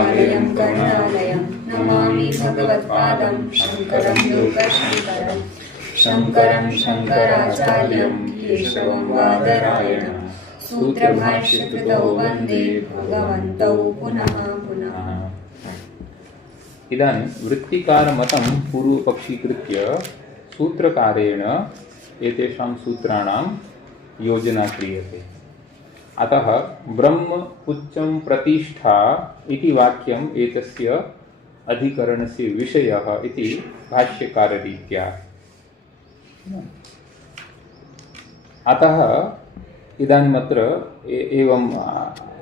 करुणालयं करुणालयं नमामि भगवत्पादं शङ्करं लोकशङ्करं शङ्करं शङ्कराचार्यं केशवं बादरायणं सूत्रभाष्यकृतौ वन्दे भगवन्तौ पुनः पुनः। इदानीं वृत्तिकारमतं पूर्वपक्षीकृत्य सूत्रकारेण एतेषां सूत्राणां योजना क्रियते। अतः ब्रह्म उच्चं प्रतिष्ठा इति वाक्यम् एतस्य अधिकरणस्य विषयः इति भाष्यकाररीत्या। अतः इदानीमत्र एवं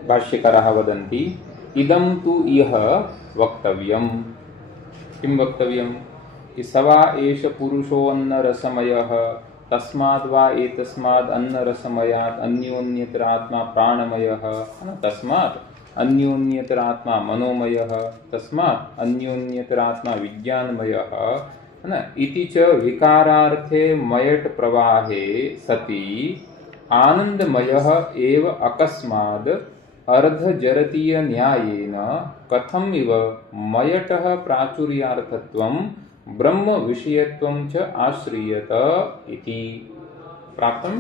भाष्यकारः वदन्ति, इदं तु इह वक्तव्यं। किं वक्तव्यं? कि स वा एष पुरुषोऽन्नरसमयः तस्माद्वा एतस्माद् अन्नरसमयात् अन्योन्यतरात्मा प्राणमयः, तस्मात् अन्योन्यतरात्मा मनोमयः, तस्मात् अन्योन्यतरात्मा विज्ञानमयः इति च विकारार्थे मयट प्रवाहे सति आनंदमयः एव अकस्माद् अर्धजरतीय न्यायेन कथम इव मयटः प्राचुर्यार्थत्वं ब्रह्म विषयत्वं च आश्रियत इति प्राप्तं।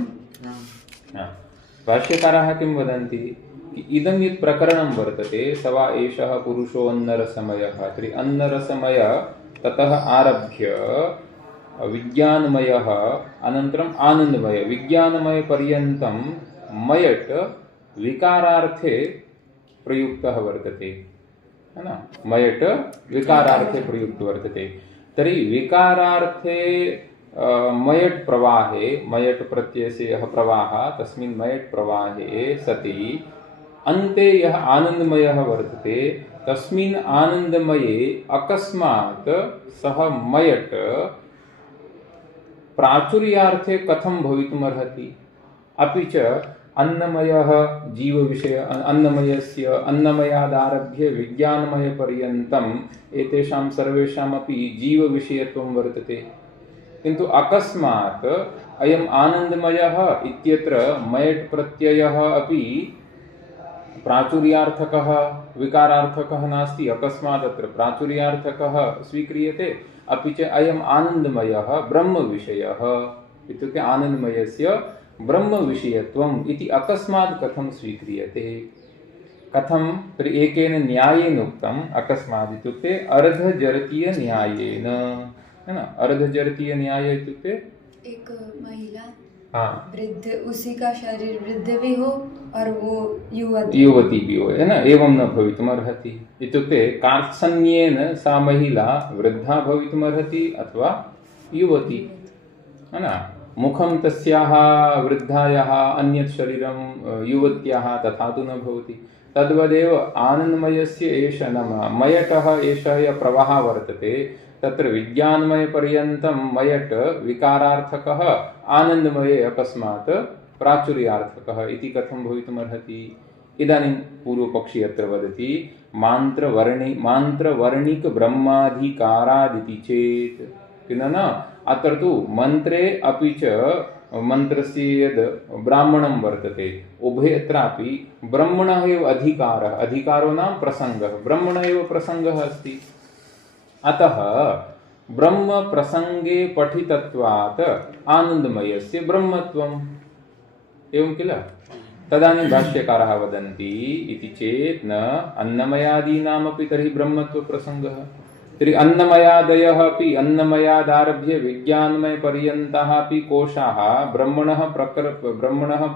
भाष्यकारः किं वदन्ति कि इदं यत् प्रकरणं वर्तते स वा एषः पुरुषो अन्नरसमयः, तर्हि अन्नरसमय ततः आरभ्य विज्ञानमयः अनन्तरम् आनन्दमय, विज्ञानमय पर्यन्तं मयट विकारार्थे प्रयुक्तः वर्तते, है ना। मयट विकारार्थे प्रयुक्त वर्तते। तर्हि विकारार्थे मयट प्रवाहे, मयट प्रत्ययस्य यः प्रवाहः तस्मिन् मयट प्रवाहे सति अन्ते यः आनन्दमयः वर्तते तस्मिन् आनन्दमये अकस्मात् सः मयट प्राचुर्यार्थे कथं भवितुमर्हति? अपि च अन्नमयः जीवविषय, अन्नमयस्य अन्नमयादारभ्य विज्ञानमयपर्यन्तम् एतेषां सर्वेषामपि जीवविषयत्वं वर्तते, किन्तु अकस्मात् अयम् आनन्दमयः इत्यत्र मयट् प्रत्ययः अपि प्राचुर्यार्थकः विकारार्थकः नास्ति, अकस्मात् अत्र प्राचुर्यार्थकः स्वीक्रियते। अपि च अयम् आनन्दमयः ब्रह्मविषयः इत्युक्ते आनन्दमयस्य ब्रह्मविषयत्वम् इति अकस्मात् कथं स्वीक्रियते? कथं? तर्हि एकेन न्यायेन उक्तम्। अकस्मात् इत्युक्ते अर्धजरतीयन्यायेन, है ना। अर्धजरतीयन्याय इत्युक्ते एक महिला, हाँ, वृद्ध, उसी का शरीर वृद्ध भी हो और वो युवती भी हो, है ना। एवं न भवितुमर्हति इत्युक्ते कार्त्सन्येन सा महिला वृद्धा भवितुमर्हति अथवा युवती, है ना। मुखं तस्याः वृद्धायाः अन्यत् शरीरं युवत्याः तथा तु न भवति। तद्वदेव आनन्दमयस्य एष नाम मयटः एषः यः प्रवाहः वर्तते तत्र विज्ञानमयपर्यन्तं मयट विकारार्थकः, आनन्दमये अकस्मात् प्राचुर्यार्थकः इति कथं भवितुमर्हति? इदानीं पूर्वपक्षी अत्र वदति मान्त्रवर्णिक ब्रह्माधिकारादिति चेत्, किल न। अत्र तु मन्त्रे अपि च मन्त्रस्य यद् ब्राह्मणं वर्तते उभयत्रापि ब्रह्मणः एव अधिकारः, अधिकारो नाम प्रसङ्गः, ब्रह्मणः एव प्रसङ्गः अस्ति। अतः ब्रह्म प्रसङ्गे पठितत्वात् आनन्दमयस्य ब्रह्मत्वम्, एवं किल। तदानीं भाष्यकारः वदन्ति इति चेत् न अन्नमयादीनामपि तर्हि ब्रह्मत्वप्रसङ्गः। तर्हि अन्नमयादयः अपि अन्नमयादारभ्य विज्ञानमयपर्यन्ताः अपि कोशाः ब्रह्मणः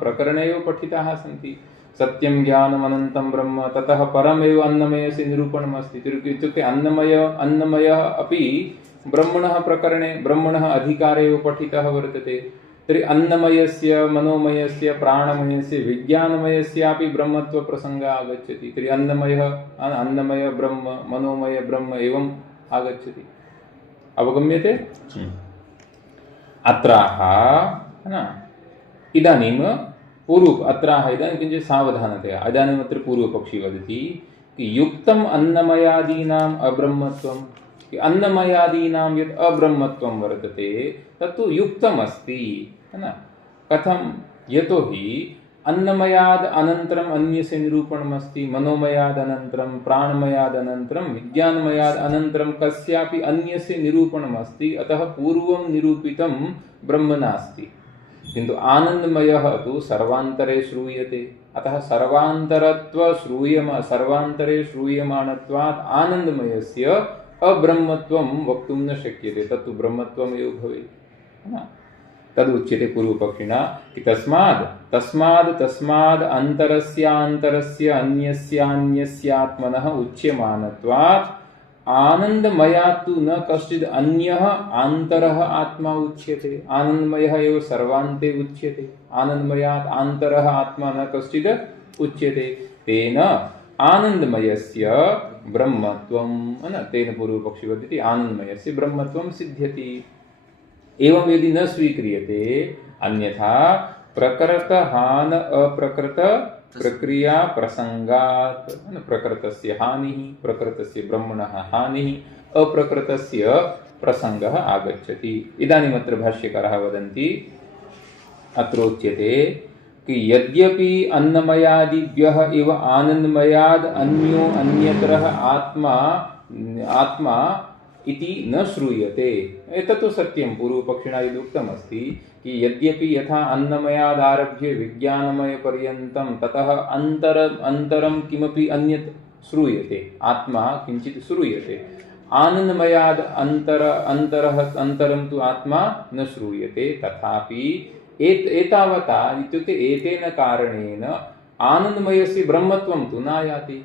प्रकरणे एव पठिताः सन्ति। सत्यं ज्ञानमनन्तं ब्रह्म ततः परमेव अन्नमयस्य निरूपणमस्ति। इत्युक्ते अन्नमयः अपि ब्रह्मणः प्रकरणे ब्रह्मणः अधिकारे एव पठितः वर्तते। तर्हि अन्नमयस्य मनोमयस्य प्राणमयस्य विज्ञानमयस्यापि ब्रह्मत्वप्रसङ्गः आगच्छति। तर्हि अन्नमय ब्रह्म, मनोमय ब्रह्म एवम् आगच्छति। अवगम्यते? अत्राह, है ना। इदानीं अत्राह इदानीं किञ्चित् सावधानतया। इदानीम् अत्र पूर्वपक्षी वदति कि युक्तम् अन्नमयादीनाम् अब्रह्मत्वं, अन्नमयादीनां यत् अब्रह्मत्वं वर्तते तत्तु युक्तमस्ति, है ना। कथं? यतोहि अन्नमयाद अनन्तरम् अन्यस्य निरूपणमस्ति, मनोमयाद अनन्तरं प्राणमयाद अनन्तरं विज्ञानमयाद अनन्तरं कस्यापि अन्यस्य निरूपणमस्ति। अतः पूर्वं निरूपितं ब्रह्म नास्ति, किन्तु आनन्दमयः तु सर्वान्तरे श्रूयते। अतः सर्वान्तरे श्रूयमाणत्वात् आनन्दमयस्य अब्रह्मत्वं वक्तुं न शक्यते, तत्तु ब्रह्मत्वमेव भवेत्। तदुच्यते पूर्वपक्षिणा कि तस्माद् अन्तरस्य अन्यस्यात्मनः उच्यमानत्वात् आनन्दमयात् तु न कश्चित् अन्यः आन्तरः आत्मा उच्यते। आनन्दमयः एव सर्वान्ते उच्यते, आनन्दमयात् आन्तरः आत्मा न कश्चित् उच्यते। तेन आनन्दमयस्य ब्रह्मत्वं, तेन पूर्वपक्षी वदति आनन्दमयस्य ब्रह्मत्वं सिद्ध्यति। एवं यदि न स्वीक्रियते, अन्यथा प्रकृतहान अप्रकृत प्रक्रिया प्रसंगात्, प्रकृतस्य हानिः, प्रकृतस्य ब्रह्मणः हानिः, अप्रकृतस्य प्रसंगः आगच्छति। इदानीमत्र भाष्यकारः वदन्ति, अत्रोच्यते कि यद्यपि अन्नमयादिभ्यः इव आनन्दमयाद् अन्यो अन्यतरः आत्मा इति न श्रूयते। एतत्तु सत्यं, पूर्वपक्षिणा यदुक्तमस्ति कि यद्यपि यथा अन्नमयादारभ्य विज्ञानमयपर्यन्तं ततः अन्तरं किमपि अन्यत् श्रूयते, आत्मा किञ्चित् श्रूयते, आनन्दमयाद् अन्तरं तु आत्मा न श्रूयते। तथापि एतावता इत्युक्ते एतेन कारणेन आनन्दमयस्य ब्रह्मत्वं तु नायाति।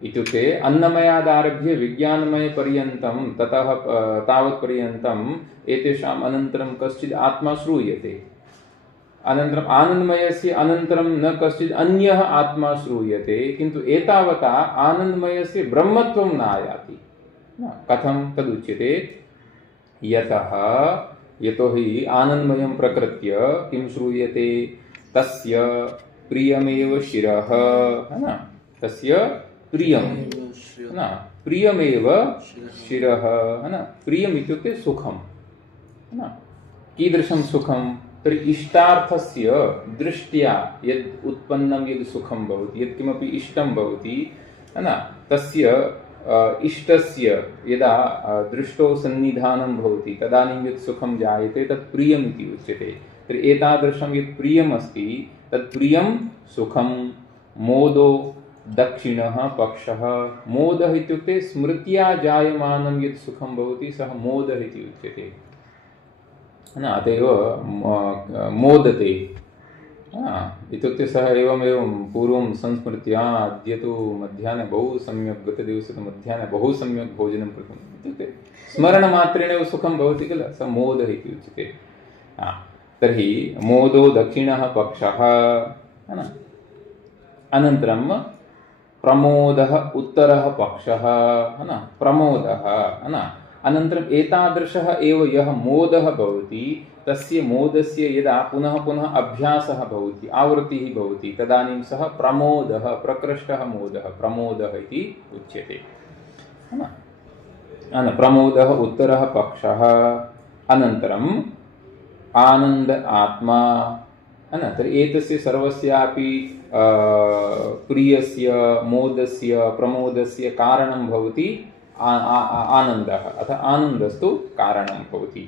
इत्युक्ते अन्नमयादारभ्य विज्ञानमयपर्यन्तं ततः तावत्पर्यन्तम् एतेषाम् अनन्तरं कश्चित् आत्मा श्रूयते, अनन्तरम् आनन्दमयस्य अनन्तरं न कश्चित् अन्यः आत्मा श्रूयते, किन्तु एतावता आनन्दमयस्य ब्रह्मत्वं नायाति। कथं तदुच्यते, यतोहि आनन्दमयं प्रकृत्य किं श्रूयते, तस्य प्रियमेव शिरः, तस्य प्रियमेव शिरः, प्रियम् इत्युक्ते सुखं, कीदृशं सुखं, तर्हि इष्टार्थस्य दृष्ट्या यद् उत्पन्नं यद् सुखं भवति, यत्किमपि इष्टं भवति, तस्य इष्टस्य यदा दृष्टो सन्निधानं भवति तदानीं यत् सुखं जायते तत् प्रियम् इति उच्यते। तर्हि एतादृशं यत् प्रियमस्ति तत् प्रियं सुखं। मोदो दक्षिणः पक्षः, मोदः इत्युक्ते स्मृत्या जायमानं यत् सुखं भवति सः मोदः इति उच्यते। अत एव मोदते इत्युक्ते सः एवं पूर्वं संस्मृत्या अद्य तु मध्याह्ने बहु सम्यक्, गतदिवसे तु मध्याह्ने बहु सम्यक् भोजनं कृतम् इत्युक्ते स्मरणमात्रेण एव सुखं भवति किल, स मोदः इति उच्यते। तर्हि मोदो दक्षिणः पक्षः, अनन्तरं प्रमोदः उत्तरः पक्षः, प्रमोदः, अनन्तरम् एतादृशः एव यः मोदः भवति तस्य मोदस्य यदा पुनः पुनः अभ्यासः भवति, आवृत्तिः भवति, तदानीं सः प्रमोदः, प्रकृष्टः मोदः, प्रमोदः इति उच्यते। प्रमोदः उत्तरः पक्षः, अनन्तरम् आनन्द आत्मा। तर्हि एतस्य सर्वस्यापि प्रियस्य, मोदस्य, प्रमोदस्य कारणं भवति आनन्दः, अतः आनन्दस्तु कारणं भवति।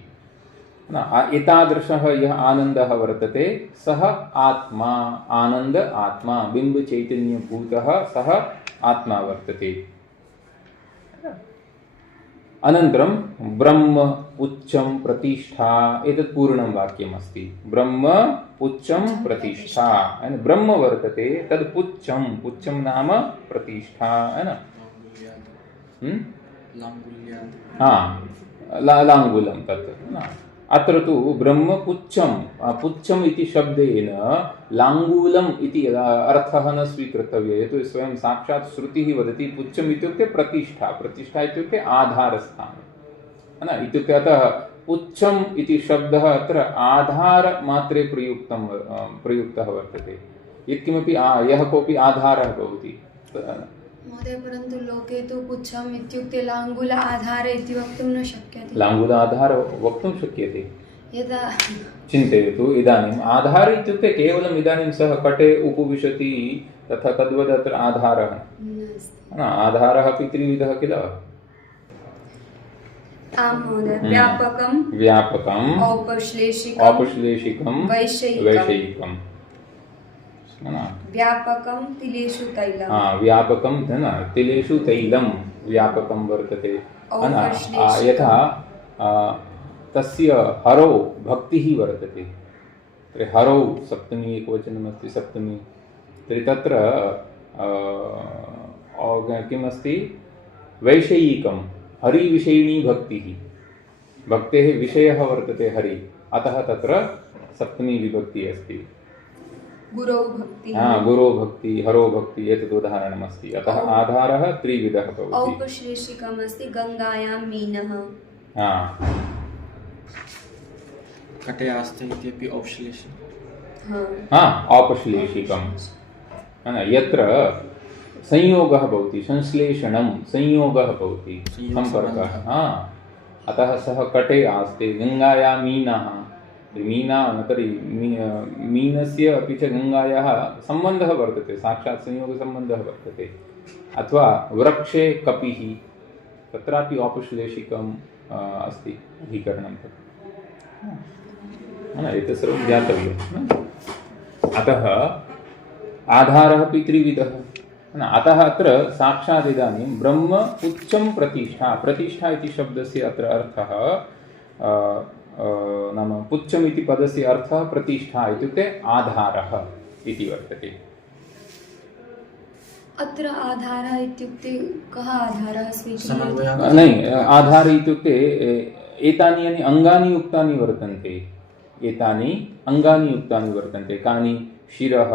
एतादृशः यः आनन्दः वर्तते सः आत्मा, आनन्द आत्मा, बिम्बचैतन्यभूतः सः आत्मा वर्तते। अनन्तरं ब्रह्म उच्चं प्रतिष्ठा, एतत् पूर्णं वाक्यमस्ति। ब्रह्म उच्चं प्रतिष्ठा, ब्रह्म वर्तते तद् पुच्छं, पुच्छं नाम प्रतिष्ठा, लाङ्गुलं तत्। अत्र तु ब्रह्म पुच्छं, पुच्छम् इति शब्देन लाङ्गूलम् इति अर्थः न स्वीकर्तव्यः। यतो स्वयं साक्षात् श्रुतिः वदति पुच्छम् इत्युक्ते प्रतिष्ठा, प्रतिष्ठा इत्युक्ते आधारस्थानम् इत्युक्ते अतः पुच्छम् इति शब्दः अत्र आधारमात्रे प्रयुक्तः वर्तते। यत्किमपि यः कोऽपि आधारः भवति। महोदय, परन्तु लोके तु पुच्छम् इत्युक्ते लाङ्गुल आधार इति वक्तुं न शक्यते। लाङ्गुल आधार वक्तुं शक्यते, यदा चिन्तयतु इदानीम् आधार इत्युक्ते केवलम् इदानीं सः कटे उपविशति तथा तद्वत् अत्र आधारः नास्ति। न आधारः अपि त्रिविधः किल आम् महोदय, व्यापकं व्यापकम् औपश्लेषिकं औपश्लेषिकं वैषयिकं वैषयिकं व्यापकं तिलेषु तैलं व्यापकं तिलेषु तैलं व्यापकं वर्तते औपश्लेषिकं। यथा तस्य हरौ भक्तिः वर्तते तर्हि हरौ सप्तमी एकवचनमस्ति सप्तमी तर्हि तत्र किमस्ति वैषयिकं हरिविषयिणी भक्तिः भक्तेः विषयः वर्तते हरि अतः तत्र सप्तमी विभक्तिः अस्ति गुरौ भक्ति गुरो भक्ति हरो भक्ति एतत् उदाहरणमस्ति अतः आधारः त्रिविधः भवति औपश्लेषिकमस्ति गङ्गायां मीनः कटे आस्ते इत्यपि औपश्लेषिकम् औपश्लेषिकं यत्र संयोगः भवति संश्लेषणं संयोगः भवति सम्पर्कः अतः सः कटे आस्ते गङ्गायां मीनः मीना तर्हि मीनस्य अपि च गङ्गायाः सम्बन्धः वर्तते साक्षात् संयोगसम्बन्धः वर्तते अथवा वृक्षे कपिः तत्रापि औपश्लेषिकम् अस्ति अधिकरणं तत् एतत् सर्वं ज्ञातव्यम् अतः आधारः अपि त्रिविधः अतः अत्र साक्षात् इदानीं ब्रह्म उच्चं प्रतिष्ठा प्रतिष्ठा इति शब्दस्य अत्र अर्थः नाम पुच्छम् इति पदस्य अर्थः प्रतिष्ठा इत्युक्ते आधारः इति वर्तते अत्र आधारः इत्युक्ते कः आधारः स्वीक्रियते न आधार इत्युक्ते एतानि यानि अङ्गानि युक्तानि वर्तन्ते एतानि अङ्गानि युक्तानि वर्तन्ते कानि शिरः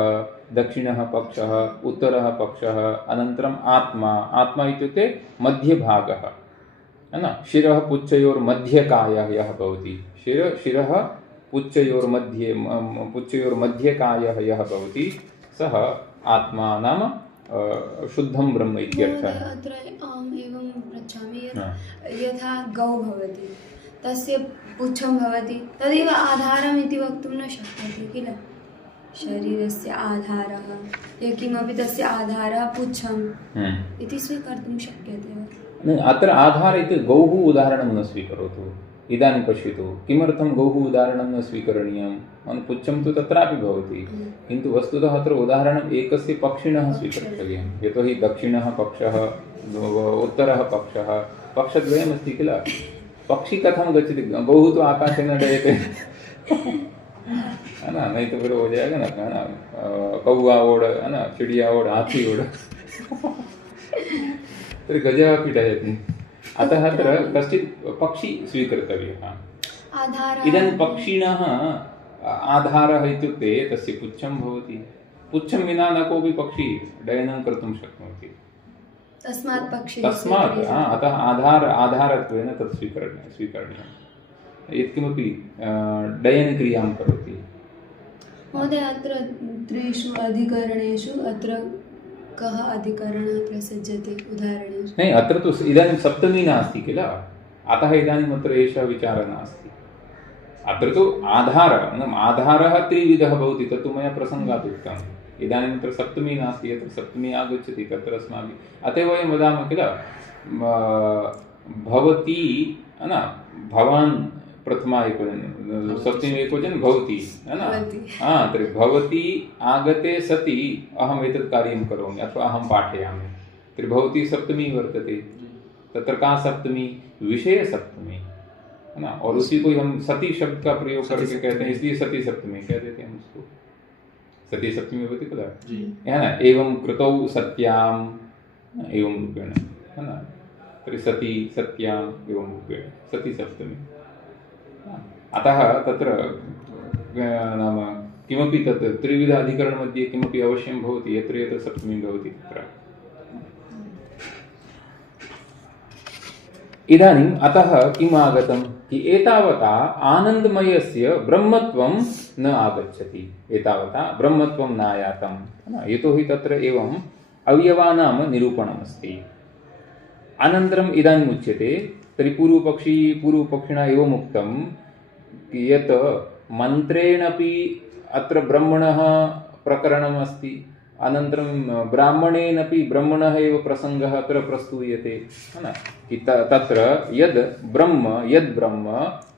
दक्षिणः पक्षः उत्तरः पक्षः अनन्तरम् आत्मा आत्मा इत्युक्ते मध्यभागः शिरः पुच्छयोर्मध्यकायः यः भवति शिरः पुच्छयोर्मध्यकायः यः भवति सः आत्मा नाम शुद्धं ब्रह्म इत्यर्थः अत्र अहम् एवं पृच्छामि यथा गौ भवति तस्य पुच्छं भवति तदेव आधारम् इति वक्तुं न शक्यते किल शरीरस्य आधारः किमपि तस्य आधारः पुच्छम् इति स्वीकर्तुं शक्यते वा अत्र आधार इति गौः उदाहरणं न स्वीकरोतु इदानीं पश्यतु किमर्थं गौः उदाहरणं न स्वीकरणीयं पुच्छं तु तत्रापि भवति किन्तु वस्तुतः अत्र उदाहरणम् एकस्य पक्षिणः स्वीकर्तव्यं यतोहि दक्षिणः पक्षः उत्तरः पक्षः पक्षद्वयमस्ति किल पक्षी कथं गच्छति गौः तु आकाशे न डयते है ना नहीं तो फिर हो जाएगा ना कौआ ओड है ना चिड़िया ओड हाथी ओड तर्हि गजः अपि डयति अतः अत्र कश्चित् पक्षी स्वीकर्तव्यः इदानीं पक्षिणः आधारः इत्युक्ते तस्य पुच्छं भवति पुच्छं विना न कोऽपि पक्षी डयनं कर्तुं शक्नोति तस्मात् अतः आधारत्वेन तत् स्वीकरणीयं यत्किमपि डयनक्रियां करोति महोदय अत्र त्रिषु अधिकरणेषु अत्र कः अधिकरणः प्रसज्यते उदाहरणेषु नहीं अत्र तु इदानीं सप्तमी नास्ति किल अतः इदानीम् अत्र एषः विचारः नास्ति अत्र तु आधारः त्रिविधः भवति तत्तु मया प्रसङ्गात् उक्तम् इदानीम् अत्र सप्तमी नास्ति यत्र सप्तमी आगच्छति तत्र अस्माभिः अतः वयं वदामः किल भवती भवान् प्रथमा एकवचन सप्तमी एकवचन भवती है ना तर्हि भवती आगते सति अहम् एतत् कार्यं करोमि अथवा अहं पाठयामि तर्हि भवती सप्तमी वर्तते तत्र का सप्तमी विषय सप्तमी है ना और उसी को हम सती शब्द का प्रयोग करके कहते हैं इसलिए सती सप्तमी कह देते हैं उसको सती सप्तमी होती पता है ना एवं कृतौ सत्याम एवं रूपेण है ना तर्हि सती सत्याम एवं रूपेण सती सप्तमी अतः तत्र नाम किमपि तत् त्रिविध अधिकरणमध्ये किमपि अवश्यं भवति यत्र यत्र सप्तमी भवति तत्र इदानीम् अतः किम् आगतं कि एतावता आनन्दमयस्य ब्रह्मत्वं न आगच्छति एतावता ब्रह्मत्वं न आयातं यतोहि तत्र एवम् अवयवानां निरूपणमस्ति अनन्तरम् इदानीम् उच्यते तर्हि पूर्वपक्षिणा एवम् उक्तं कि यत् मन्त्रेणपि अत्र ब्रह्मणः प्रकरणमस्ति, अनन्तरं ब्राह्मणेनपि ब्रह्मणः एव प्रसङ्गः अत्र प्रस्तूयते, है न? कि तत्र यद् ब्रह्म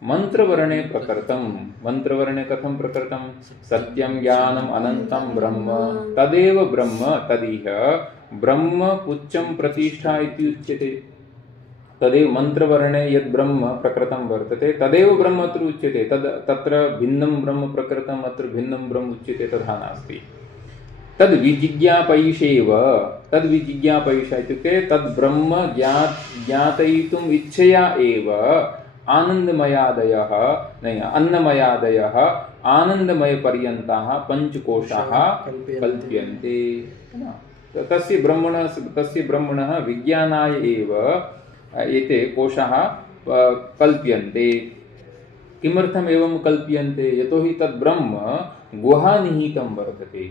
मन्त्रवर्णे प्रकृतं, मन्त्रवर्णे कथं प्रकृतं? सत्यं ज्ञानम् अनन्तं ब्रह्म, तदेव ब्रह्म, तदिह ब्रह्म पुच्छं प्रतिष्ठा इति उच्यते। तदेव मन्त्रवर्णे यद् ब्रह्म प्रकृतं वर्तते तदेव ब्रह्म अत्र उच्यते। तत्र भिन्नं ब्रह्म प्रकृतम्, अत्र भिन्नं ब्रह्म उच्यते तथा नास्ति। तद् विजिज्ञापयिषेव, तद् विजिज्ञापयिष इत्युक्ते तद् ब्रह्म ज्ञातयितुम् इच्छया एव आनन्दमयादयः अन्नमयादयः आनन्दमयपर्यन्ताः पञ्चकोशाः कल्प्यन्ते। तस्य ब्रह्मणः विज्ञानाय एव एते कोशाः कल्प्यन्ते। किमर्थम् एवं कल्प्यन्ते? यतोहि तद् ब्रह्म गुहानिहितं वर्तते,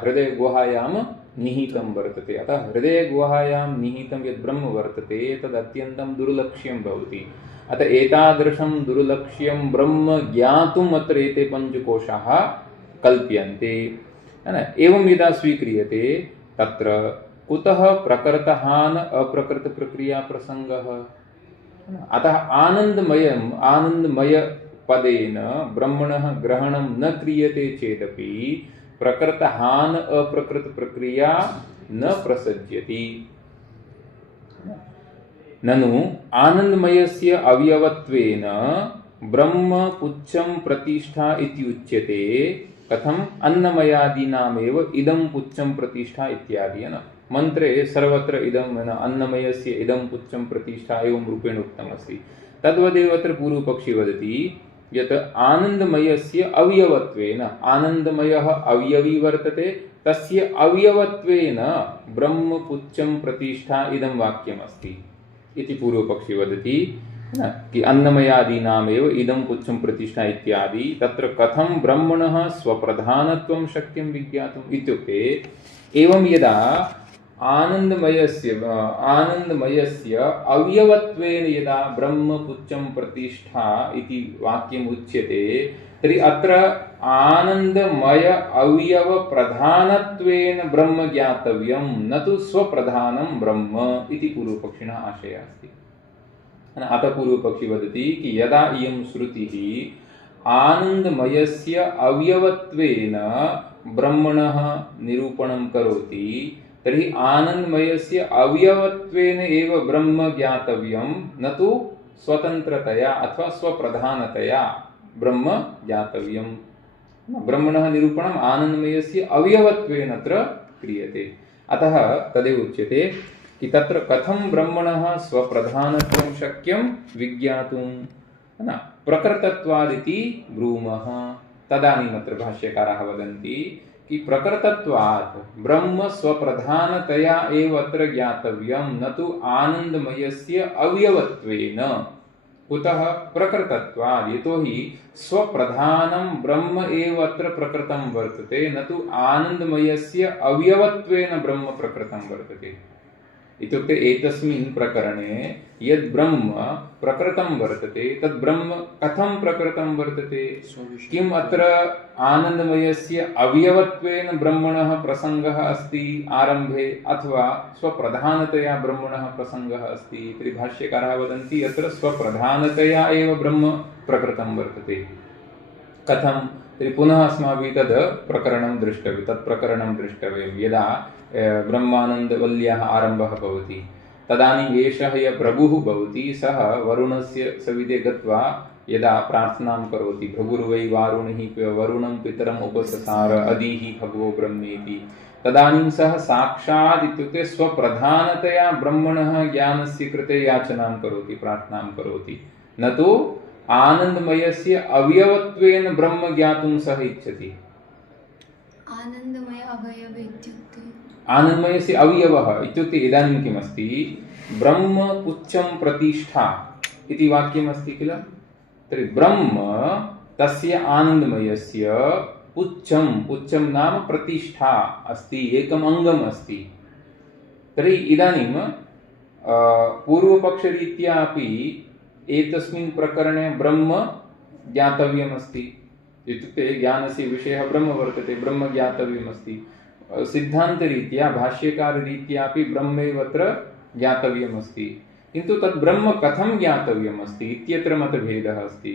हृदयगुहायां निहितं वर्तते। अतः हृदयगुहायां निहितं यद् ब्रह्म वर्तते तद् अत्यन्तं दुर्लक्ष्यं भवति। अतः एतादृशं दुर्लक्ष्यं ब्रह्म ज्ञातुम् अत्र एते पञ्चकोशाः कल्प्यन्ते। एवं यदा स्वीक्रियते तत्र कुतः प्रकृतहान अप्रकृत प्रक्रिया प्रसङ्गः? अतः आनन्दमय पदेन ब्रह्मणः ग्रहणं न क्रियते चेदपि प्रकृतहान अप्रकृत प्रक्रिया न प्रसज्यति। ननु आनन्दमयस्य अवयवत्वेन ब्रह्म पुच्छं प्रतिष्ठा इति उच्यते। कथम्? अन्नमयादीनामेव इदं पुच्छं प्रतिष्ठा इत्यादि। मंत्रे सर्वत्र इदं अन्नमयस्य इदं पुच्छं प्रतिष्ठा एवं रूपेण उक्तमस्ति। तद्वदेव अत्र पूर्वपक्षी वदति यत् आनन्दमयस्य अवयवत्वेन, आनन्दमयः अवयवी वर्तते, तस्य अवयवत्वेन ब्रह्म पुच्छं प्रतिष्ठा इदं वाक्यमस्ति इति पूर्वपक्षी वदति कि अन्नमयादीनामेव इदं पुच्छं प्रतिष्ठा इत्यादि। तत्र कथं ब्रह्मणः स्वप्रधानत्वं शक्यं विज्ञातुम् इत्युक्ते एवं यदा आनन्दमयस्य अवयवत्वेन यदा ब्रह्म पुच्छं प्रतिष्ठा इति वाक्यम् उच्यते तर्हि अत्र आनन्दमय अवयव प्रधानत्वेन ब्रह्म ज्ञातव्यं, न तु स्वप्रधानं ब्रह्म इति पूर्वपक्षिणः आशयः अस्ति। अतः पूर्वपक्षी वदति कि यदा इयं श्रुतिः आनन्दमयस्य अवयवत्वेन ब्रह्मणः निरूपणं करोति तर्हि आनन्दमयस्य अवयवत्वेन एव ब्रह्म ज्ञातव्यं, न तु स्वतन्त्रतया अथवा स्वप्रधानतया ब्रह्म ज्ञातव्यं। ब्रह्मणः निरूपणम् आनन्दमयस्य अवयवत्वेन अत्र क्रियते। अतः तदेव उच्यते कि तत्र कथं ब्रह्मणः स्वप्रधानत्वं शक्यं विज्ञातुं प्रकृतत्वादिति ब्रूमः। तदानीम् अत्र भाष्यकाराः वदन्ति कि प्रकृतत्वात् ब्रह्म स्वप्रधानतया एव अत्र ज्ञातव्यं, न तु आनन्दमयस्य अवयवत्वेन। कुतः? प्रकृतत्वात्, यतोहि स्वप्रधानं ब्रह्म एव अत्र प्रकृतं वर्तते, न तु आनन्दमयस्य अवयवत्वेन ब्रह्म प्रकृतं वर्तते। इत्युक्ते एतस्मिन् प्रकरणे यद् ब्रह्म प्रकृतं वर्तते तद् ब्रह्म कथं प्रकृतं वर्तते? किम् अत्र आनन्दमयस्य अवयवत्वेन ब्रह्मणः प्रसङ्गः अस्ति आरम्भे, अथवा स्वप्रधानतया ब्रह्मणः प्रसङ्गः अस्ति? तर्हि भाष्यकारः वदन्ति अत्र स्वप्रधानतया एव ब्रह्म प्रकृतं वर्तते। कथं? तर्हि पुनः अस्माभिः तद् प्रकरणं द्रष्टव्यं, तत् प्रकरणं द्रष्टव्यं। यदा ब्रह्मानन्दवल्याः आरम्भः भवति तदानीम् एषः यः प्रभुः भवति सः वरुणस्य सविधे गत्वा यदा प्रार्थनां करोति, भृगुर्वै वारुणिः वरुणं पितरम् उपससार अदीहि भगवो ब्रह्मेति, तदानीं सः साक्षात् इत्युक्ते स्वप्रधानतया ब्रह्मणः ज्ञानस्य कृते याचनां करोति, प्रार्थनां करोति, न तु आनन्दमयस्य अवयवत्वेन ब्रह्म ज्ञातुं सः इच्छति। आनन्दमय अवयव इत्युक्ते आनन्दमयस्य अवयवः इत्युक्ते इदानीं किमस्ति? ब्रह्म पुच्छं प्रतिष्ठा इति वाक्यमस्ति किल? तर्हि ब्रह्म तस्य आनन्दमयस्य पुच्छं नाम प्रतिष्ठा अस्ति, एकम् अङ्गम् अस्ति। तर्हि इदानीं पूर्वपक्षरीत्या अपि एतस्मिन् प्रकरणे ब्रह्म ज्ञातव्यमस्ति इत्युक्ते ज्ञानस्य विषयः ब्रह्म वर्तते, ब्रह्म ज्ञातव्यमस्ति। सिद्धान्तरीत्या भाष्यकाररीत्यापि ब्रह्मैव अत्र ज्ञातव्यमस्ति, किन्तु तद् ब्रह्म कथं ज्ञातव्यमस्ति इत्यत्र मतभेदः अस्ति।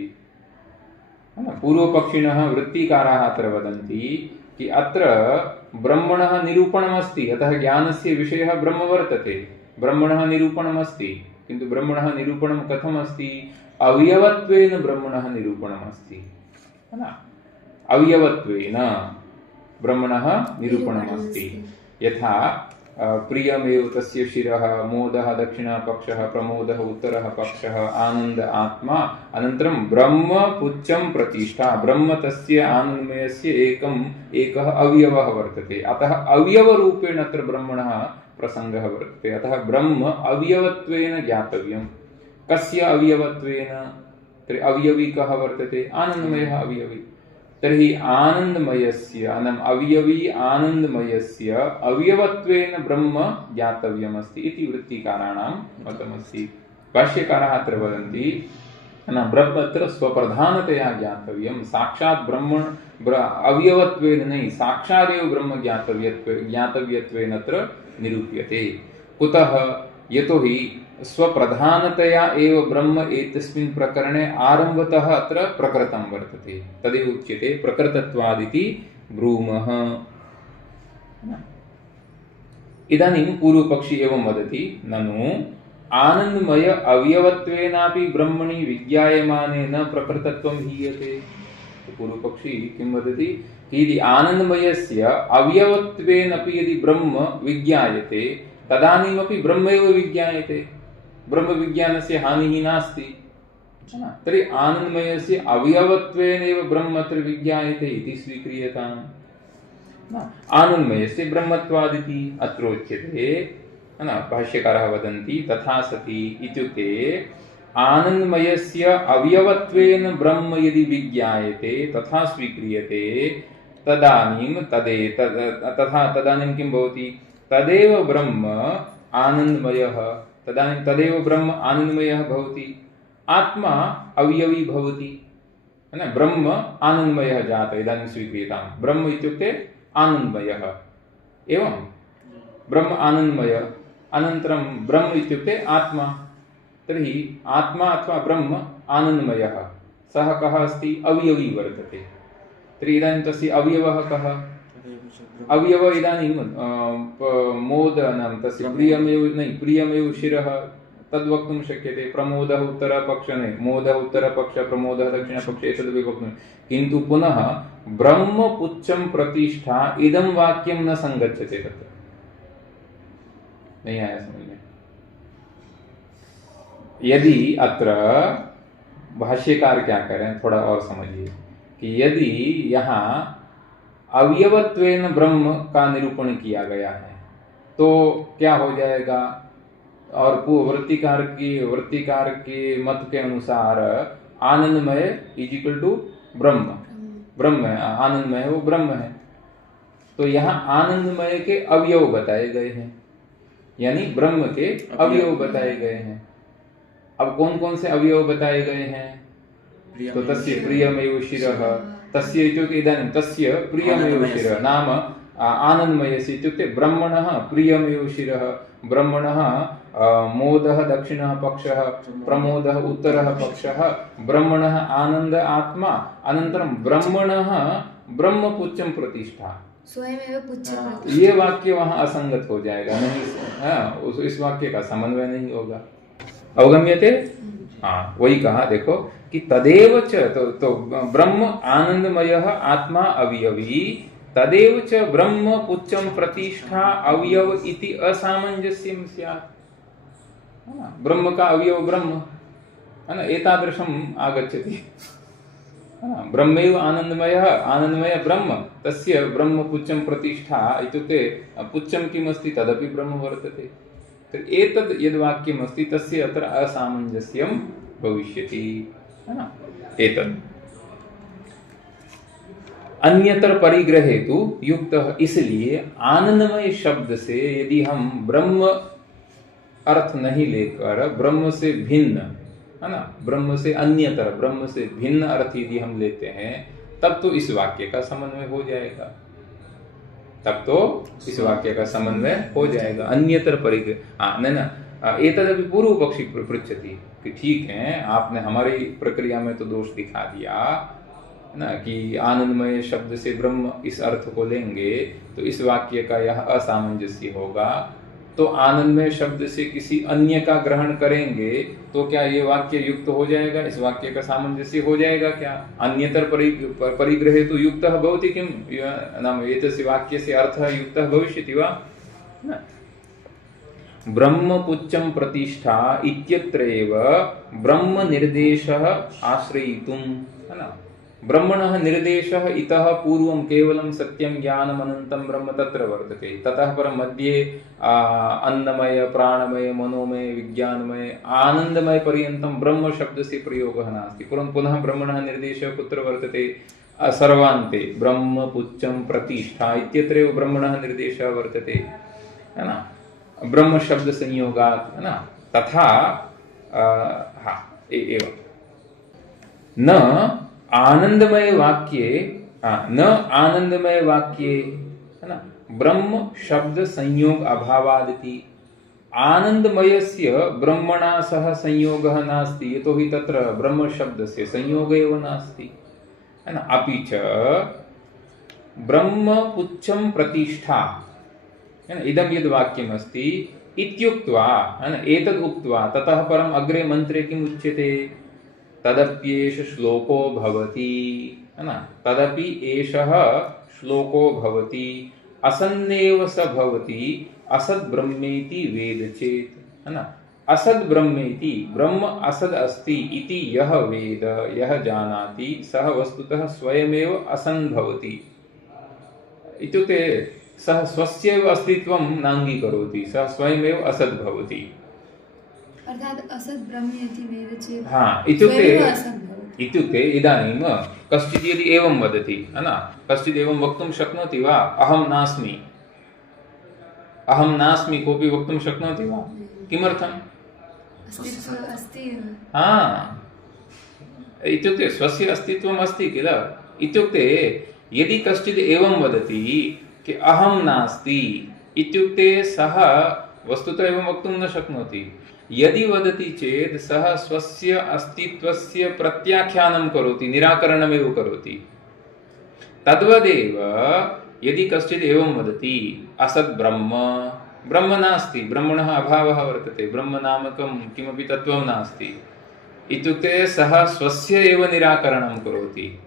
पूर्वपक्षिणः वृत्तिकाराः अत्र वदन्ति कि अत्र ब्रह्मणः निरूपणमस्ति, अतः ज्ञानस्य विषयः ब्रह्म वर्तते, ब्रह्मणः निरूपणमस्ति, किन्तु ब्रह्मणः निरूपणं कथमस्ति? अवयवत्वेन ब्रह्मणः निरूपणमस्ति, अवयवत्वेन ब्रह्मणः निरूपणमस्ति। यथा प्रियमेव तस्य शिरः, मोदः दक्षिणः पक्षः, प्रमोदः उत्तरः पक्षः, आनन्द आत्मा, अनन्तरं ब्रह्म पुच्छं प्रतिष्ठा, ब्रह्म तस्य आनन्दमयस्य एकः अवयवः वर्तते, अतः अवयवरूपेण अत्र ब्रह्मणः प्रसङ्गः वर्तते, अतः ब्रह्म अवयवत्वेन ज्ञातव्यं। कस्य अवयवत्वेन? तर्हि अवयवी कः वर्तते? आनन्दमयः अवयवी। तर्हि आनन्दमयस्य अवयवी आनन्दमयस्य अवयवत्वेन ब्रह्म ज्ञातव्यमस्ति इति वृत्तिकाराणां मतमस्ति। भाष्यकाराः अत्र वदन्ति ब्रह्म अत्र स्वप्रधानतया ज्ञातव्यं, साक्षात् ब्रह्म अवयवत्वेन नहि, साक्षादेव ब्रह्म ज्ञातव्यत्वेन अत्र निरूप्यते। कुतः? यतोहि स्वप्रधानतया एव ब्रह्म एतस्मिन् प्रकरणे आरम्भतः अत्र प्रकृतं वर्तते, तदेव उच्यते प्रकृतत्वादिति ब्रूमः। इदानीं पूर्वपक्षी एवं वदति, ननु आनन्दमय अवयवत्वेनापि ब्रह्मणि विज्ञायमानेन प्रकृतत्वं हीयते। पूर्वपक्षी किं वदति? यदि आनन्दमयस्य अवयवत्वेनपि यदि ब्रह्म विज्ञायते तदानीमपि ब्रह्मैव विज्ञायते, ब्रह्मविज्ञानस्य हानिः नास्ति। तर्हि आनन्दमयस्य अवयवत्वेनैव ब्रह्म अत्र विज्ञायते इति स्वीक्रियताम्। आनन्दमयस्य ब्रह्मत्वादिति अत्र उच्यते। भाष्यकारः वदन्ति तथा सति इत्युक्ते आनन्दमयस्य अवयवत्वेन ब्रह्म यदि विज्ञायते तथा स्वीक्रियते तदानीं तदानीं किं भवति? तदेव ब्रह्म आनन्दमयः, तदानीं तदेव ब्रह्म आनन्दमयः भवति, आत्मा अवयवी भवति। ब्रह्म आनन्दमयः जातः, इदानीं स्वीक्रियतां। ब्रह्म इत्युक्ते आनन्दमयः, एवं ब्रह्म आनन्दमय, अनन्तरं ब्रह्म इत्युक्ते आत्मा। तर्हि आत्मा अथवा ब्रह्म आनन्दमयः, सः कः अस्ति? अवयवी वर्तते। तर्हि इदानीं तस्य अवयवः कः? अवयव इदानीं मोदनं तस्य प्रियमेव शिरः, तद् वक्तुं शक्यते। प्रमोदः उत्तरपक्ष नहीं, मोदः उत्तरपक्ष, प्रमोदः दक्षिणपक्ष, एतदपि वक्तुं, किन्तु पुनः ब्रह्म पुच्छं प्रतिष्ठा इदं वाक्यं न संगच्छते तत्र। नहीं आया समझ में? यदि अत्र भाष्यकार क्या करें, थोड़ा और समझिए कि यदि यहाँ अवयवत्वेन ब्रह्म का निरूपण किया गया है तो क्या हो जाएगा? और वृत्तिकार के मत के अनुसार आनंदमय इज इक्वल टू ब्रह्म, ब्रह्म है, आनंदमय वो ब्रह्म है। तो यहाँ आनंदमय के अवयव बताए गए हैं, यानी ब्रह्म के अवयव बताए गए हैं। अब कौन कौन से अवयव बताए गए हैं? तो तस्य प्रियमेव शिरः, तस्य इत्युक्ते इदानीं तस्य प्रियमेव शिरः नाम आनन्दमयस्य इत्युक्ते ब्रह्मणः प्रियमेव शिरः, ब्रह्मणः मोदः दक्षिणः पक्षः, प्रमोदः उत्तरः पक्षः, ब्रह्मणः आनन्द आत्मा, अनन्तरं ब्रह्मणः ब्रह्मपुच्छं प्रतिष्ठा। स्वयमेव पुच्छं, ये वाक्य वहाँ असंगत हो जाएगा, नहीं, इस वाक्य का समन्वय नहीं होगा। अवगम्यते? हाँ, वही कहा देखो कि तदेव च, तो ब्रह्म आनंदमयः आत्मा अवयवी, तदेव च ब्रह्म पुच्छं प्रतिष्ठा अवयव इति असामंजस्यं स्यात्। ब्रह्म का अवयव ब्रह्म है ना, एतादृशम् आगच्छति। ब्रह्मैव आनन्दमयः, आनन्दमय ब्रह्म, तस्य ब्रह्म पुच्छं प्रतिष्ठा इत्युक्ते पुच्छं किमस्ति तदपि ब्रह्म वर्तते। एतद् यद् वाक्यम् अस्ति तस्य अत्र असामञ्जस्यं भविष्यति, है ना। एतद् अन्यतर परिग्रहे तु युक्तः, इसलिए आनंदमय शब्द से यदि हम ब्रह्म अर्थ नहीं लेकर ब्रह्म से भिन्न, है ना, ब्रह्म से अन्यतर, ब्रह्म से भिन्न अर्थ यदि हम लेते हैं, तब तो इस वाक्य का समन्वय हो जाएगा, तब तो इस वाक्य का समन्वय हो जाएगा। अन्यतर परिग्रह न एतदपि पूर्व पक्षी पृच्छति कि ठीक है, आपने हमारी प्रक्रिया में तो दोष दिखा दिया ना कि आनंदमय शब्द से ब्रह्म इस अर्थ को लेंगे तो इस वाक्य का यह असामंजस्य होगा, तो आनंदमय शब्द से किसी अन्य का ग्रहण करेंगे तो क्या ये वाक्य युक्त हो जाएगा, इस वाक्य का सामंजस्य हो जाएगा क्या? अन्यतर परिग्रहे तो युक्तः भवति किम नाम एतस्य वाक्यस्य अर्थः युक्तः भविष्यति वा? ब्रह्मपुच्छं प्रतिष्ठा इत्यत्रैव ब्रह्म निर्देशः आश्रयितुं, है ना, ब्रह्मणः निर्देशः इतः पूर्वं केवलं सत्यं ज्ञानम् अनन्तं ब्रह्म तत्र वर्तते, ततः परं मध्ये अन्नमय प्राणमय मनोमय विज्ञानमय आनंदमय पर्यन्तं ब्रह्म शब्दस्य प्रयोगः नास्ति। पुनः ब्रह्मणः निर्देशः कुत्र वर्तते? सर्वान्ते ब्रह्मपुच्छं प्रतिष्ठा इत्यत्रैव ब्रह्मणः निर्देशः वर्तते, है ना, ब्रह्म शब्द संयोगात्, है ना, तथा एवं न आनंदमय वाक्ये न आनंदमय वाक्ये, है ना, ब्रह्म शब्द संयोग अभावादिति आनंदमयस्य ब्रह्मणा सह संयोगः नास्ति, यतोहि तत्र ब्रह्म शब्दस्य संयोग एव नास्ति, है ना। अपि च ब्रह्मपुच्छं प्रतिष्ठा, है ना, इदं यद् वाक्यमस्ति इत्युक्त्वा, है ना, एतद् उक्त्वा ततः परम् अग्रे मन्त्रे किम् उच्यते? तदप्येष श्लोको भवति, है ना, तदपि एषः श्लोको भवति, असन्नेव स भवति असद् ब्रह्मेति वेद चेत्, है ना, असद् ब्रह्मेति, ब्रह्म असद् अस्ति इति यः वेद, यः जानाति, सः वस्तुतः स्वयमेव असन् भवति। इत्युक्ते सः स्वस्यैव अस्तित्वं नाङ्गीकरोति, सः स्वयमेव असद् भवति, अर्थात् असद् ब्रह्मेति वेद चेत् हाँ, इत्युक्ते इदानीं कश्चित् यदि एवं वदति, है ना, कश्चित् एवं वक्तुं शक्नोति वा? अहं नास्मि, अहं नास्मि कोऽपि वक्तुं शक्नोति वा? किमर्थम्? हाँ, इत्युक्ते स्वस्य अस्तित्वम् अस्ति किल। इत्युक्ते यदि कश्चित् एवं वदति कि अहं नास्ति, इत्युक्ते सः वस्तुतः एवं वक्तुं न शक्नोति। यदि वदति चेत् सः स्वस्य अस्तित्वस्य प्रत्याख्यानं करोति, निराकरणमेव करोति। तद्वदेव यदि कश्चित् एवं वदति असद् ब्रह्म, ब्रह्म नास्ति, ब्रह्मणः अभावः वर्तते, ब्रह्म नामकं किमपि तत्त्वं नास्ति, इत्युक्ते सः स्वस्य एव निराकरणं करोति।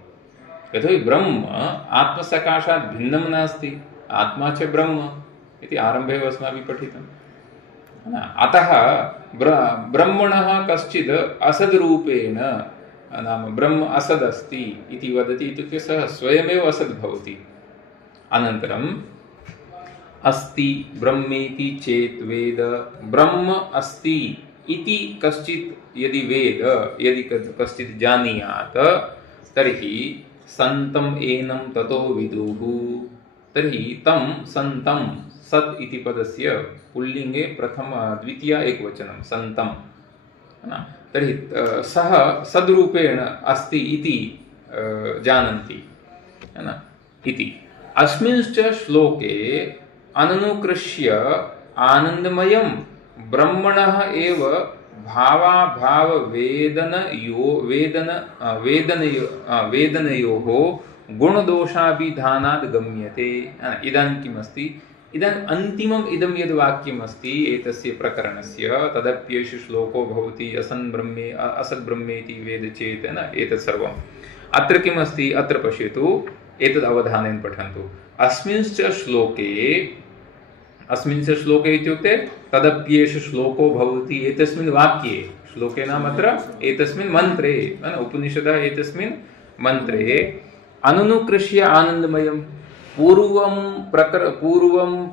यतोहि ब्रह्म आत्मसकाशात् भिन्नं नास्ति, आत्मा च ब्रह्म इति आरम्भे एव अस्माभिः पठितम्। अतः ब्रह्मणः कश्चित् असद् रूपेण, नाम ब्रह्म असद् अस्ति इति वदति, इत्युक्ते सः स्वयमेव असद् भवति। अनन्तरम् अस्ति ब्रह्मेति चेत् वेद, ब्रह्म अस्ति इति कश्चित् यदि वेद, यदि कश्चित् जानीयात्, तर्हि सन्तम् एनं ततो विदुः, तर्हि तं सन्तं, सत् इति पदस्य पुल्लिङ्गे प्रथम द्वितीय एकवचनं सन्तं, है ना, तर्हि सः सद्रूपेण अस्ति इति जानन्ति, है ना, इति। अस्मिंश्च श्लोके अनुकृष्य आनन्दमयं ब्रह्मणः एव भावाभाव वेदनयोः गुणदोषाभिधानात् गम्यते। इदानीं किमस्ति? इदानीम् अन्तिमम् इदं यद् वाक्यमस्ति एतस्य प्रकरणस्य, तदप्येष श्लोको भवति असन् ब्रह्मे असद् ब्रह्मेति वेद चेत्, न एतत् सर्वम् अत्र किमस्ति? अत्र पश्यतु, एतद् अवधानेन पठन्तु। अस्मिंश्च श्लोके इत्युक्ते तदप्येष श्लोको भवति, एतस्मिन् वाक्ये, श्लोके नाम अत्र एतस्मिन् मन्त्रे, उपनिषदः एतस्मिन् मन्त्रे अनुकृष्य आनन्दमयं, पूर्वं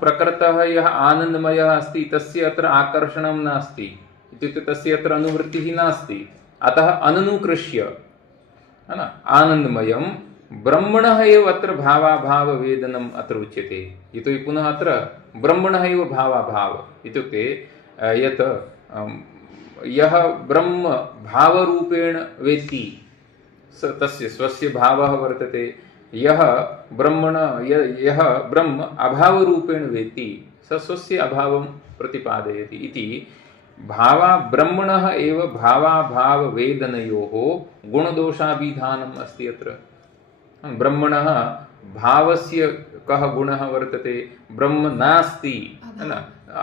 प्रकृतः यः आनन्दमयः अस्ति तस्य अत्र आकर्षणं नास्ति, इत्युक्ते तस्य अत्र अनुवृत्तिः नास्ति। अतः अनुकृष्य, है ना, आनन्दमयं ब्रह्मणः एव अत्र भावाभाववेदनम् अत्र उच्यते। यतोहि पुनः अत्र ब्रह्मणः एव भावाभाव, इत्युक्ते यत् यः ब्रह्म भावरूपेण वेत्ति तस्य स्वस्य भावः वर्तते, यः ब्रह्म अभावरूपेण वेत्ति स स्वस्य अभावं प्रतिपादयति इति भावा ब्रह्मणः एव भावाभाववेदनयोः गुणदोषाभिधानम् अस्ति अत्र। ब्रह्मणः भावस्य कः गुणः वर्तते, ब्रह्म नास्ति है न,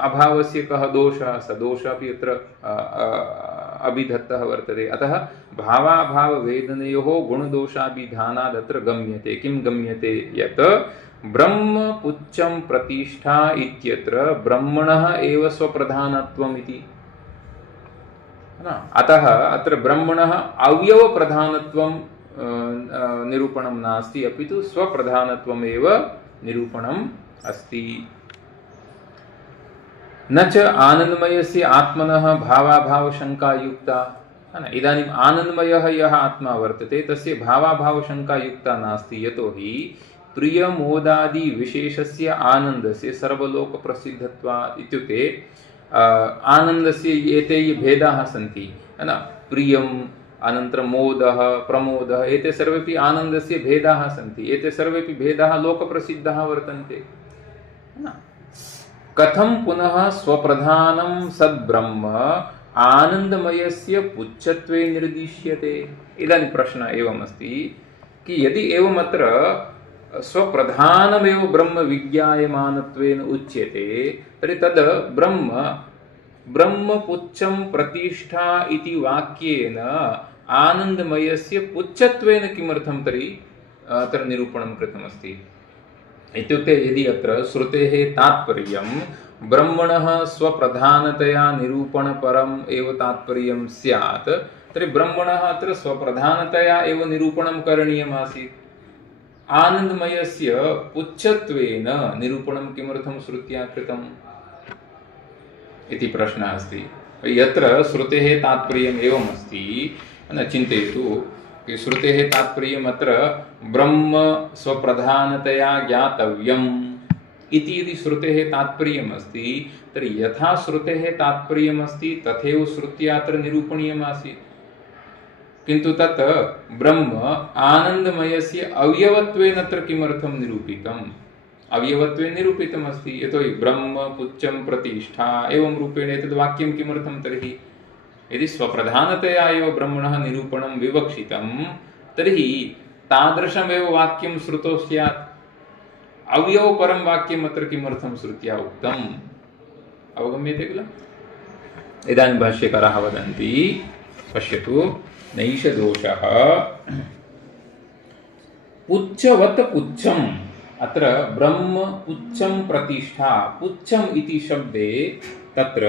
अभावस्य कः दोषः, स दोषः अपि अत्र अभिधत्तः वर्तते। अतः भावाभाववेदनयोः गुणदोषाभिधानात् अत्र गम्यते। किं गम्यते? यत् ब्रह्म पुच्छं प्रतिष्ठा इत्यत्र ब्रह्मणः एव स्वप्रधानत्वम् इति। अतः अत्र ब्रह्मणः अवयवप्रधानत्वं निरूपणं नास्ति, अपि तु स्वप्रधानत्वमेव निरूपणम् अस्ति। न च आनन्दमयस्य आत्मनः भावाभावशङ्का युक्ता। इदानीम् आनन्दमयः यः आत्मा वर्तते तस्य भावाभावशङ्का युक्ता नास्ति, यतोहि प्रियमोदादि विशेषस्य आनन्दस्य सर्वलोकप्रसिद्धत्वात्। इत्युक्ते आनन्दस्य एते ये भेदाः सन्ति है न, प्रियम् अनन्तरं मोदः प्रमोदः, एते सर्वेपि आनन्दस्य भेदाः सन्ति। एते सर्वेपि भेदाः लोकप्रसिद्धाः वर्तन्ते है न। कथं पुनः स्वप्रधानं सद्ब्रह्म आनन्दमयस्य पुच्छत्वे निर्दिश्यते? इदानीं प्रश्नः एवमस्ति कि यदि एवमत्र स्वप्रधानमेव ब्रह्म विज्ञायमानत्वेन उच्यते तर्हि तद् ब्रह्मपुच्छं प्रतिष्ठा इति वाक्येन आनन्दमयस्य पुच्छत्वेन किमर्थं तर्हि अत्र निरूपणं कृतमस्ति? इत्युक्ते यदि अत्र श्रुतेः तात्पर्यं ब्रह्मणः स्वप्रधानतया निरूपणपरम् एव तात्पर्यं स्यात् तर्हि ब्रह्मणः अत्र स्वप्रधानतया एव निरूपणं करणीयमासीत्। आनन्दमयस्य पुच्छत्वेन निरूपणं किमर्थं श्रुत्या कृतम् इति प्रश्नः अस्ति। यत्र श्रुतेः तात्पर्यम् एवमस्ति, चिन्तयतु कि श्रुतेः तात्पर्यम् अत्र ब्रह्म स्वप्रधानतया ज्ञातव्यम् इति यदि श्रुतेः तात्पर्यम् अस्ति तर्हि यथा श्रुतेः तात्पर्यम् अस्ति तथैव श्रुत्या अत्र निरूपणीयमासीत्। किन्तु तत् ब्रह्म आनन्दमयस्य अवयवत्वेन अत्र किमर्थं निरूपितम्? अवयवत्वेन निरूपितमस्ति, यतोहि ब्रह्म पुच्छं प्रतिष्ठा एवं रूपेण एतद् वाक्यं किमर्थं तर्हि? यदि स्वप्रधानतया एव ब्रह्मणः निरूपणं विवक्षितं तर्हि तादृशमेव वाक्यं श्रुतौ स्यात्। अवयवपरं वाक्यम् अत्र किमर्थं श्रुत्या उक्तम्? अवगम्यते किल? इदानीं भाष्यकारः वदन्ति, पश्यतु, नैष दोषः पुच्छवत् पुच्छम्। अत्र ब्रह्म पुच्छं प्रतिष्ठा, पुच्छम् इति शब्दे तत्र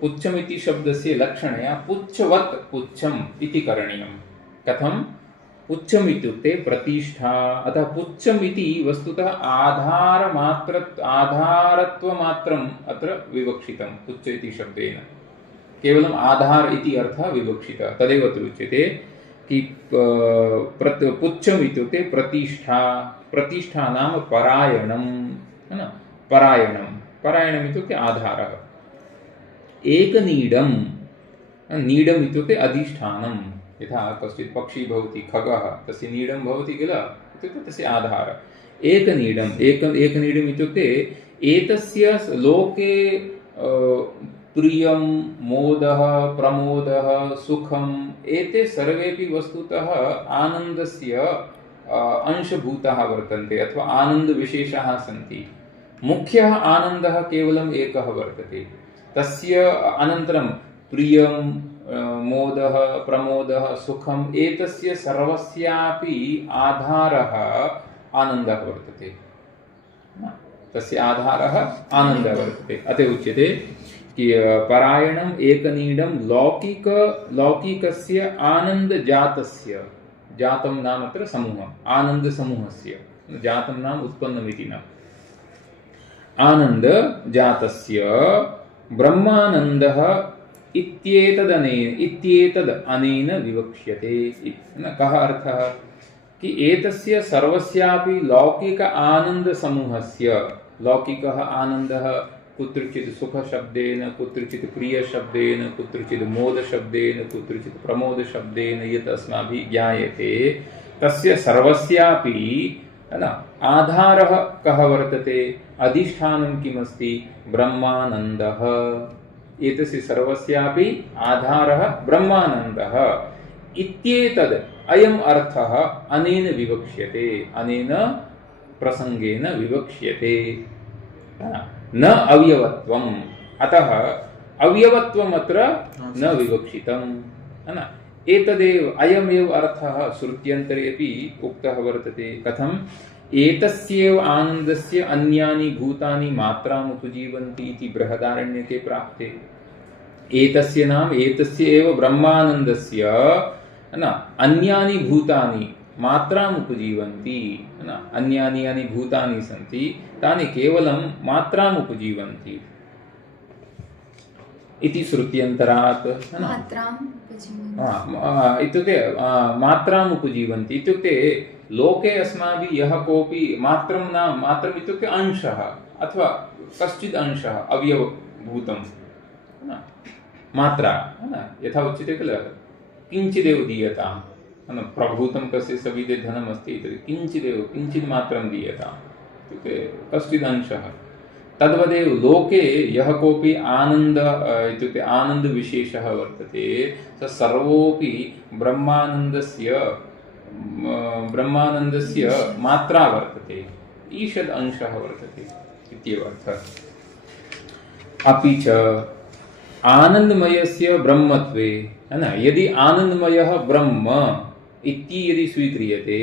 पुच्छम् इति शब्दस्य लक्षणया पुच्छवत् पुच्छम् इति करणीयं। कथं? पुच्छम् इत्युक्ते प्रतिष्ठा। अतः पुच्छम् इति वस्तुतः आधारत्वमात्रम् अत्र विवक्षितं। पुच्छ इति शब्देन केवलम् आधार इति अर्थः विवक्षितः। तदेव अत्र उच्यते कि पुच्छम् इत्युक्ते प्रतिष्ठा। प्रतिष्ठा नाम परायणं है न, परायणम् इत्युक्ते आधारः। एकनीडं, नीडम् इत्युक्ते अधिष्ठानं। यथा कश्चित् पक्षी भवति, खगः, तस्य नीडं भवति किल, इत्युक्ते तस्य आधारः। एकनीडम् इत्युक्ते एतस्य लोके प्रियं, मोदः, प्रमोदः, सुखम्, एते सर्वेपि वस्तुतः आनन्दस्य अंशभूताः वर्तन्ते अथवा आनन्दविशेषाः सन्ति। मुख्यः आनन्दः केवलम् एकः वर्तते। तस्य अनन्तरं प्रियं, मोदः, प्रमोदः, सुखम्, एतस्य सर्वस्यापि आधारः आनन्दः वर्तते। तस्य आधारः आनन्दः वर्तते। अतः उच्यते कि परायणम् एकनीडं लौकिकस्य आनन्दजातस्य, जातं नाम अत्र समूहः, आनन्दसमूहस्य, जातं नाम उत्पन्नमिति न, आनन्दजातस्य ब्रह्मानन्दः इत्येतद् अनेन विवक्ष्यते। कः अर्थः? कि एतस्य सर्वस्यापि लौकिक आनन्दसमूहस्य, लौकिकः आनन्दः कुत्रचित् सुखशब्देन, कुत्रचित् प्रियशब्देन, कुत्रचित् मोदशब्देन, कुत्रचित् प्रमोदशब्देन यत् अस्माभिः ज्ञायते तस्य सर्वस्यापि आधारः कः वर्तते, अधिष्ठानं किमस्ति, ब्रह्मानन्दः। एतस्य सर्वस्यापि आधारः ब्रह्मानन्दः इत्येतद् अयम् अर्थः अनेन विवक्ष्यते, अनेन प्रसंगेन विवक्ष्यते, न अवयवत्वम्। अतः अवयवत्वम् अत्र न विवक्षितम्, है ना। एतदेव अयमेव अर्थः श्रुत्यन्तरे अपि उक्तः वर्तते। कथम्? एतस्यैव आनन्दस्य अन्यानि भूतानि मात्राम् उपजीवन्ति इति बृहदारण्यके प्राप्ते। एतस्य नाम एतस्य एव ब्रह्मानन्दस्य, है ना, अन्यानि भूतानि मात्राम् उपजीवन्ति, है ना। अन्यानि यानि भूतानि सन्ति तानि केवलं मात्राम् उपजीवन्ति इति श्रुत्यन्तरात्, है ना। इत्युक्ते मात्राम् उपजीवन्ति इत्युक्ते लोके अस्माभिः यः कोऽपि मात्रं न, मात्रम् इत्युक्ते अंशः अथवा कश्चित् अंशः अवयवभूतं, है ना, मात्रा, है ना। यथा उच्यते किल किञ्चिदेव दीयताम्, है ना। प्रभूतं कस्य सविधे धनमस्ति तर्हि किञ्चिदेव किञ्चित् मात्रं दीयताम् इत्युक्ते कश्चित् अंशः। तद्वदेव लोके यः कोऽपि आनन्द इत्युक्ते आनन्दविशेषः वर्तते स सर्वोऽपि ब्रह्मानन्दस्य मात्रा वर्तते, ईषद् अंशः वर्तते इत्येव अर्थः। अपि च आनन्दमयस्य ब्रह्मत्वे, है ना, यदि आनन्दमयः ब्रह्म इति यदि स्वीक्रियते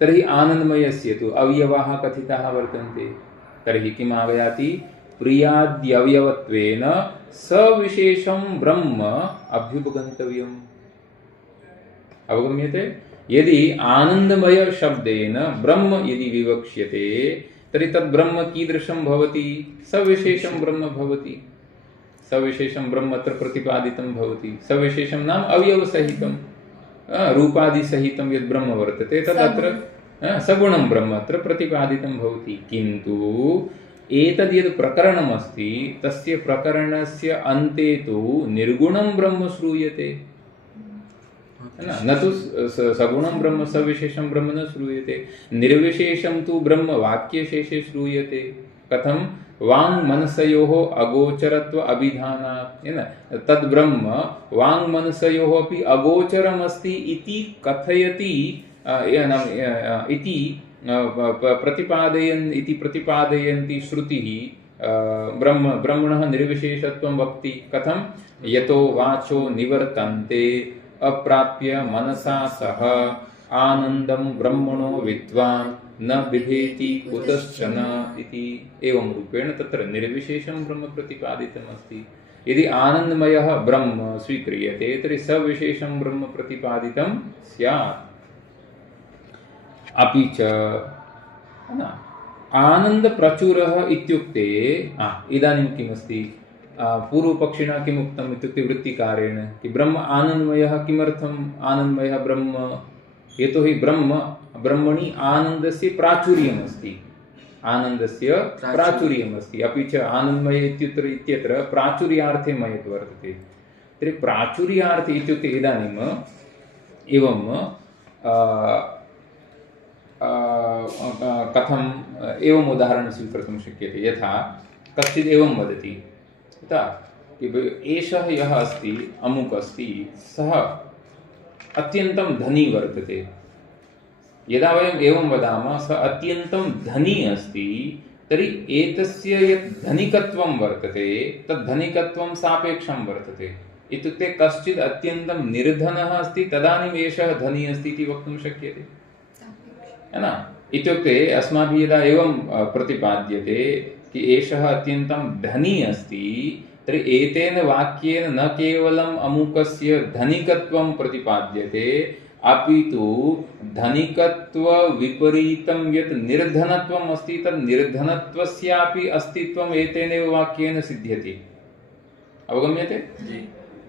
तर्हि आनन्दमयस्य तु अवयवाः कथिताः वर्तन्ते। तर्हि किम् आयाति? प्रियाद्यवयवत्वेन सविशेषं ब्रह्म अभ्युपगन्तव्यम्। अवगम्यते? यदि आनन्दमय शब्देन ब्रह्म यदि विवक्ष्यते तर्हि तद् ब्रह्म कीदृशं भवति? सविशेषं ब्रह्म भवति। सविशेषं ब्रह्म अत्र प्रतिपादितं भवति। सविशेषं नाम अवयवसहितं, रूपादिसहितं यद् ब्रह्म वर्तते तदत्र सगुणं ब्रह्म अत्र प्रतिपादितं भवति। किन्तु एतद् यद् प्रकरणमस्ति तस्य प्रकरणस्य अन्ते तु निर्गुणं ब्रह्म श्रूयते, न तु सगुणं ब्रह्म सविशेषं ब्रह्म न श्रूयते। निर्विशेषं तु ब्रह्म वाक्यशेषे श्रूयते। कथं? वाङ्मनसयोः अगोचरत्व अभिधानात्, तद् ब्रह्म वाङ्मनसयोः अपि अगोचरमस्ति इति कथयति इति प्रतिपादयन्ति श्रुतिः ब्रह्मणः निर्विशेषत्वं वक्ति। कथं? यतो वाचो निवर्तन्ते अप्राप्य मनसा सह आनन्दं ब्रह्मणो विद्वान् न बिभेति कुतश्चन इति। एवं रूपेण तत्र निर्विशेषं ब्रह्म प्रतिपादितम् अस्ति। यदि आनन्दमयः ब्रह्म स्वीक्रियते तर्हि सविशेषं ब्रह्म प्रतिपादितं स्यात्। अपि च आनन्दप्रचुरः इत्युक्ते इदानीं किमस्ति? पूर्वपक्षिणा किम् उक्तम् इत्युक्ते वृत्तिकारेण कि ब्रह्म आनन्दमयः। किमर्थम् आनन्दमयः ब्रह्म? यतोहि ब्रह्मणि आनन्दस्य प्राचुर्यमस्ति, आनन्दस्य प्राचुर्यमस्ति। अपि च आनन्दमय इत्यत्र प्राचुर्यार्थे मयत् वर्तते। तर्हि प्राचुर्यार्थे इत्युक्ते इदानीम् एवं कथम् एवम् उदाहरणं स्वीकर्तुं शक्यते। यथा कश्चित् एवं वदति, यथा एषः यः अस्ति अमुक अस्ति, सः अत्यन्तं धनी वर्तते। यदा वयम् एवं वदामः सः अत्यन्तं धनी अस्ति तर्हि एतस्य यत् धनिकत्वं वर्तते तद् धनिकत्वं सापेक्षं वर्तते। इत्युक्ते कश्चित् अत्यन्तं निर्धनः अस्ति तदानीम् एषः धनी अस्ति इति वक्तुं शक्यते, है ना। इत्युक्ते अस्माभिः यदा एवं प्रतिपाद्यते कि एषः अत्यन्तं धनी अस्ति तर्हि एतेन वाक्येन न केवलम् अमुकस्य धनिकत्वं प्रतिपाद्यते अपि तु धनिकत्वविपरीतं यत् निर्धनत्वम् अस्ति तत् निर्धनत्वस्यापि अस्तित्वम् एतेनैव वाक्येन सिद्ध्यति। अवगम्यते?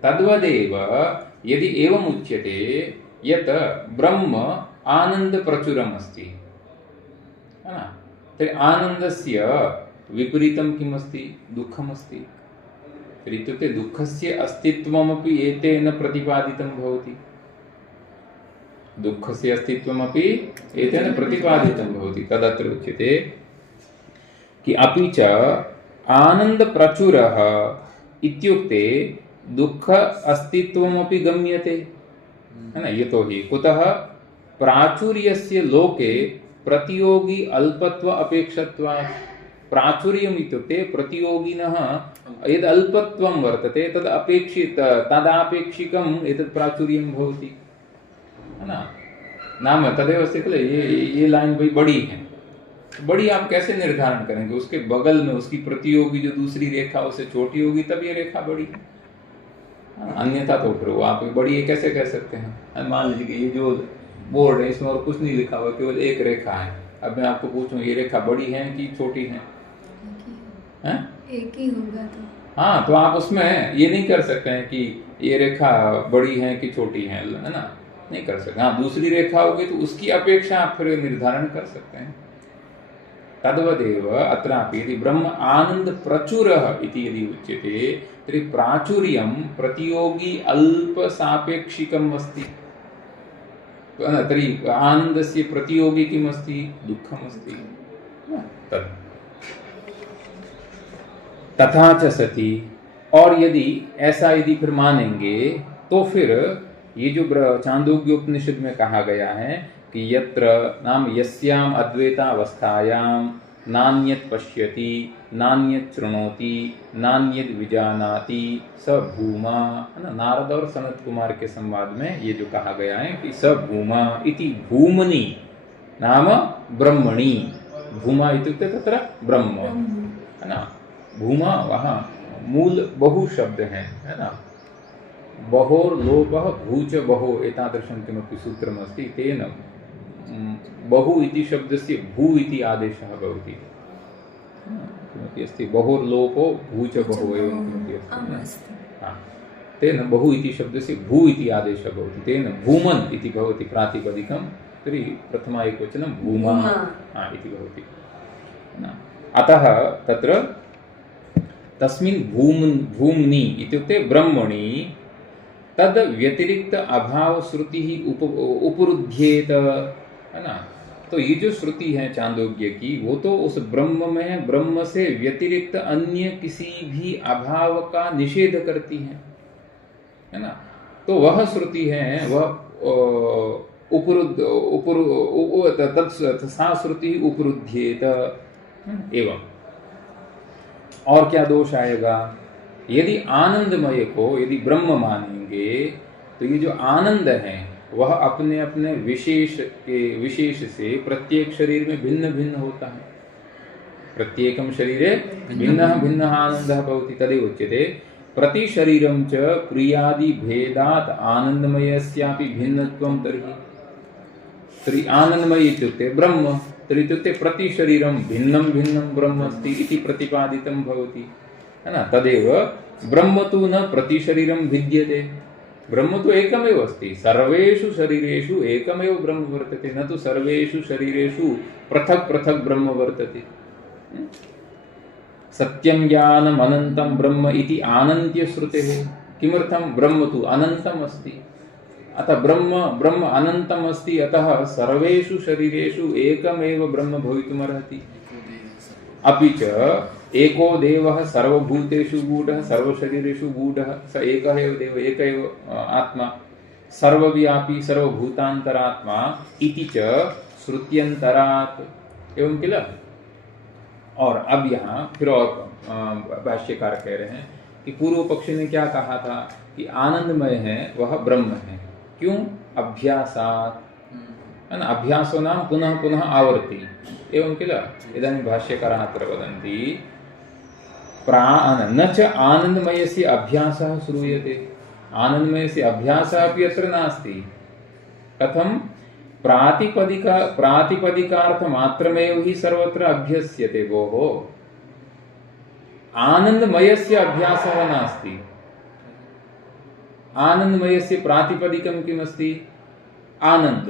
तद्वदेव यदि एवम् उच्यते यत् ब्रह्म आनन्दप्रचुरम् अस्ति, तर्हि आनन्दस्य विपरीतं किमस्ति? दुःखमस्ति। तर्हि इत्युक्ते दुःखस्य अस्तित्वमपि एतेन प्रतिपादितं भवति। दुःखस्य अस्तित्वमपि एतेन प्रतिपादितं भवति। तदत्र उच्यते कि अपि च आनन्दप्रचुरः इत्युक्ते दुःख अस्तित्वमपि गम्यते, है न? यतोहि कुतः प्राचुर्यस्य लोके प्रतियोगी अल्पत्व अपेक्षत्वात्। प्राचुर्यम् इत्युक्ते प्रतियोगिनः यद् अल्पत्वं वर्तते तदापेक्षिकम् एतत् प्राचुर्यं भवति, है ना? नाम तदेव अस्ति किल, ये लाइन भाई बड़ी है। बड़ी आप कैसे निर्धारण करेंगे? उसके बगल में उसकी प्रतियोगी जो दूसरी रेखा उससे छोटी होगी तब ये रेखा बड़ी है, अन्यथा तो फिर वो आप बड़ी है कैसे कह सकते हैं? मान लीजिए कि ये जो बोर्ड है इसमें और कुछ नहीं लिखा हुआ, केवल एक रेखा है। अब मैं आपको पूछूं ये रेखा बड़ी है कि छोटी है? एक ही होगा तो। हाँ, तो आप उसमें ये नहीं कर सकते हैं कि ये रेखा बड़ी है कि छोटी है ना? नहीं कर सकते। हाँ, दूसरी रेखा होगी तो उसकी अपेक्षा आप फिर निर्धारण कर सकते हैं। तद्वदेव अत्रापि यदि ब्रह्म आनंद प्रचुरः इति यदि उच्यते तर्हि प्राचुर्यं प्रतियोगी अल्प सापेक्षिकम् अस्ति। तर्हि आनन्दस्य प्रतियोगी किम् अस्ति? दुःखम् अस्ति। तथा च सति, और यदि ऐसा यदि फिर मानेंगे तो फिर ये जो छांदोग्योपनिषद में कहा गया है कि यत्र नाम यस्याम अद्वैतावस्थायां नान्यत् पश्यति नान्यत् शृणोति नान्यत् विजानाति स भूमा, है ना? नारद और सनत कुमार के संवाद में ये जो कहा गया है कि स भूमा इति भूमनि नाम ब्रह्मणि। भूमा इत्युक्ते तत्र ब्रह्म, है ना? भूमा वहाँ मूल बहु शब्द है ना? बहोर लोपः भूच बहो एतादृशं किमपि सूत्रमस्ति, तेन बहु इति शब्दस्य भू इति आदेशः भवति। किमपि अस्ति बहोर लोपो भूच बहो एवं किमपि अस्ति। तेन बहु इति शब्दस्य भू इति आदेशः भवति, तेन भूमन् इति भवति प्रातिपदिकं, तर्हि प्रथमा एकवचनं भूमा इति भवति। अतः तत्र तस्मिन् भूम्नि इत्युक्ते ब्रह्मणि तद व्यतिरिक्त अभाव श्रुति ही उपरुध्येत, है ना? तो ये जो श्रुति है चांदोग्य की वो तो उस ब्रह्म में ब्रह्म से व्यतिरिक्त अन्य किसी भी अभाव का निषेध करती है ना? तो वह श्रुति है वह सा श्रुति उपरुध्येत। एवं और क्या दोष आएगा? यदि आनंदमय को यदि ब्रह्म मानेंगे तो ये जो आनंद है वह अपने अपने विशेष से प्रत्येक शरीर में भिन्न भिन्न होता है। प्रत्येकं शरीरे भिन्नः भिन्नः आनन्दः भवति। तदेव उच्यते प्रति शरीरं च प्रियादि भेदात् आनन्दमयस्यापि भिन्नत्वं तर्हि आनन्दमय इत्युक्ते ब्रह्म, तर्हि इत्युक्ते प्रति शरीरं भिन्नं भिन्नं ब्रह्म अस्ति इति प्रतिपादितं भवति, है ना? तदेव ब्रह्म तु न प्रति शरीरं भिद्यते, ब्रह्म तो एकमेव अस्ति। सर्वेषु शरीरेषु एकमेव ब्रह्म वर्तते, न तु सर्वेषु शरीरेषु पृथक् पृथक् ब्रह्म वर्तते। सत्यं ज्ञानम् अनन्तं ब्रह्म इति आनन्त्य श्रुतेः। किमर्थं? ब्रह्म तु अनन्तम् अस्ति, अतः ब्रह्म अनन्तम् अस्ति, अतः सर्वेषु शरीरेषु एकमेव ब्रह्म भवितुमर्हति। अपि च एको देवः सर्वभूतेषु गूढः सर्वशरीरेषु गूढः, स एकः एव देव एक एव आत्मा सर्वव्यापी सर्वभूतान्तरात्मा इति च श्रुत्यन्तरात्। एवं किल? और अब यहाँ फिर और भाष्यकार कह रहे हैं कि पूर्व पक्षी ने क्या कहा था कि आनंदमय है वह ब्रह्म है। क्यों? अभ्यासात्, है ना? अभ्यासो नाम पुनः पुनः आवर्ति। एवं किल? इदानीं भाष्यकाराः अत्र वदन्ति न च आनन्दमयस्य अभ्यासः श्रूयते। आनन्दमयस्य अभ्यासः अपि अत्र नास्ति। कथं? प्रातिपदिकार्थमात्रमेव हि सर्वत्र अभ्यस्यते भोः। आनन्दमयस्य अभ्यासः नास्ति। आनन्दमयस्य प्रातिपदिकं किमस्ति? आनन्द,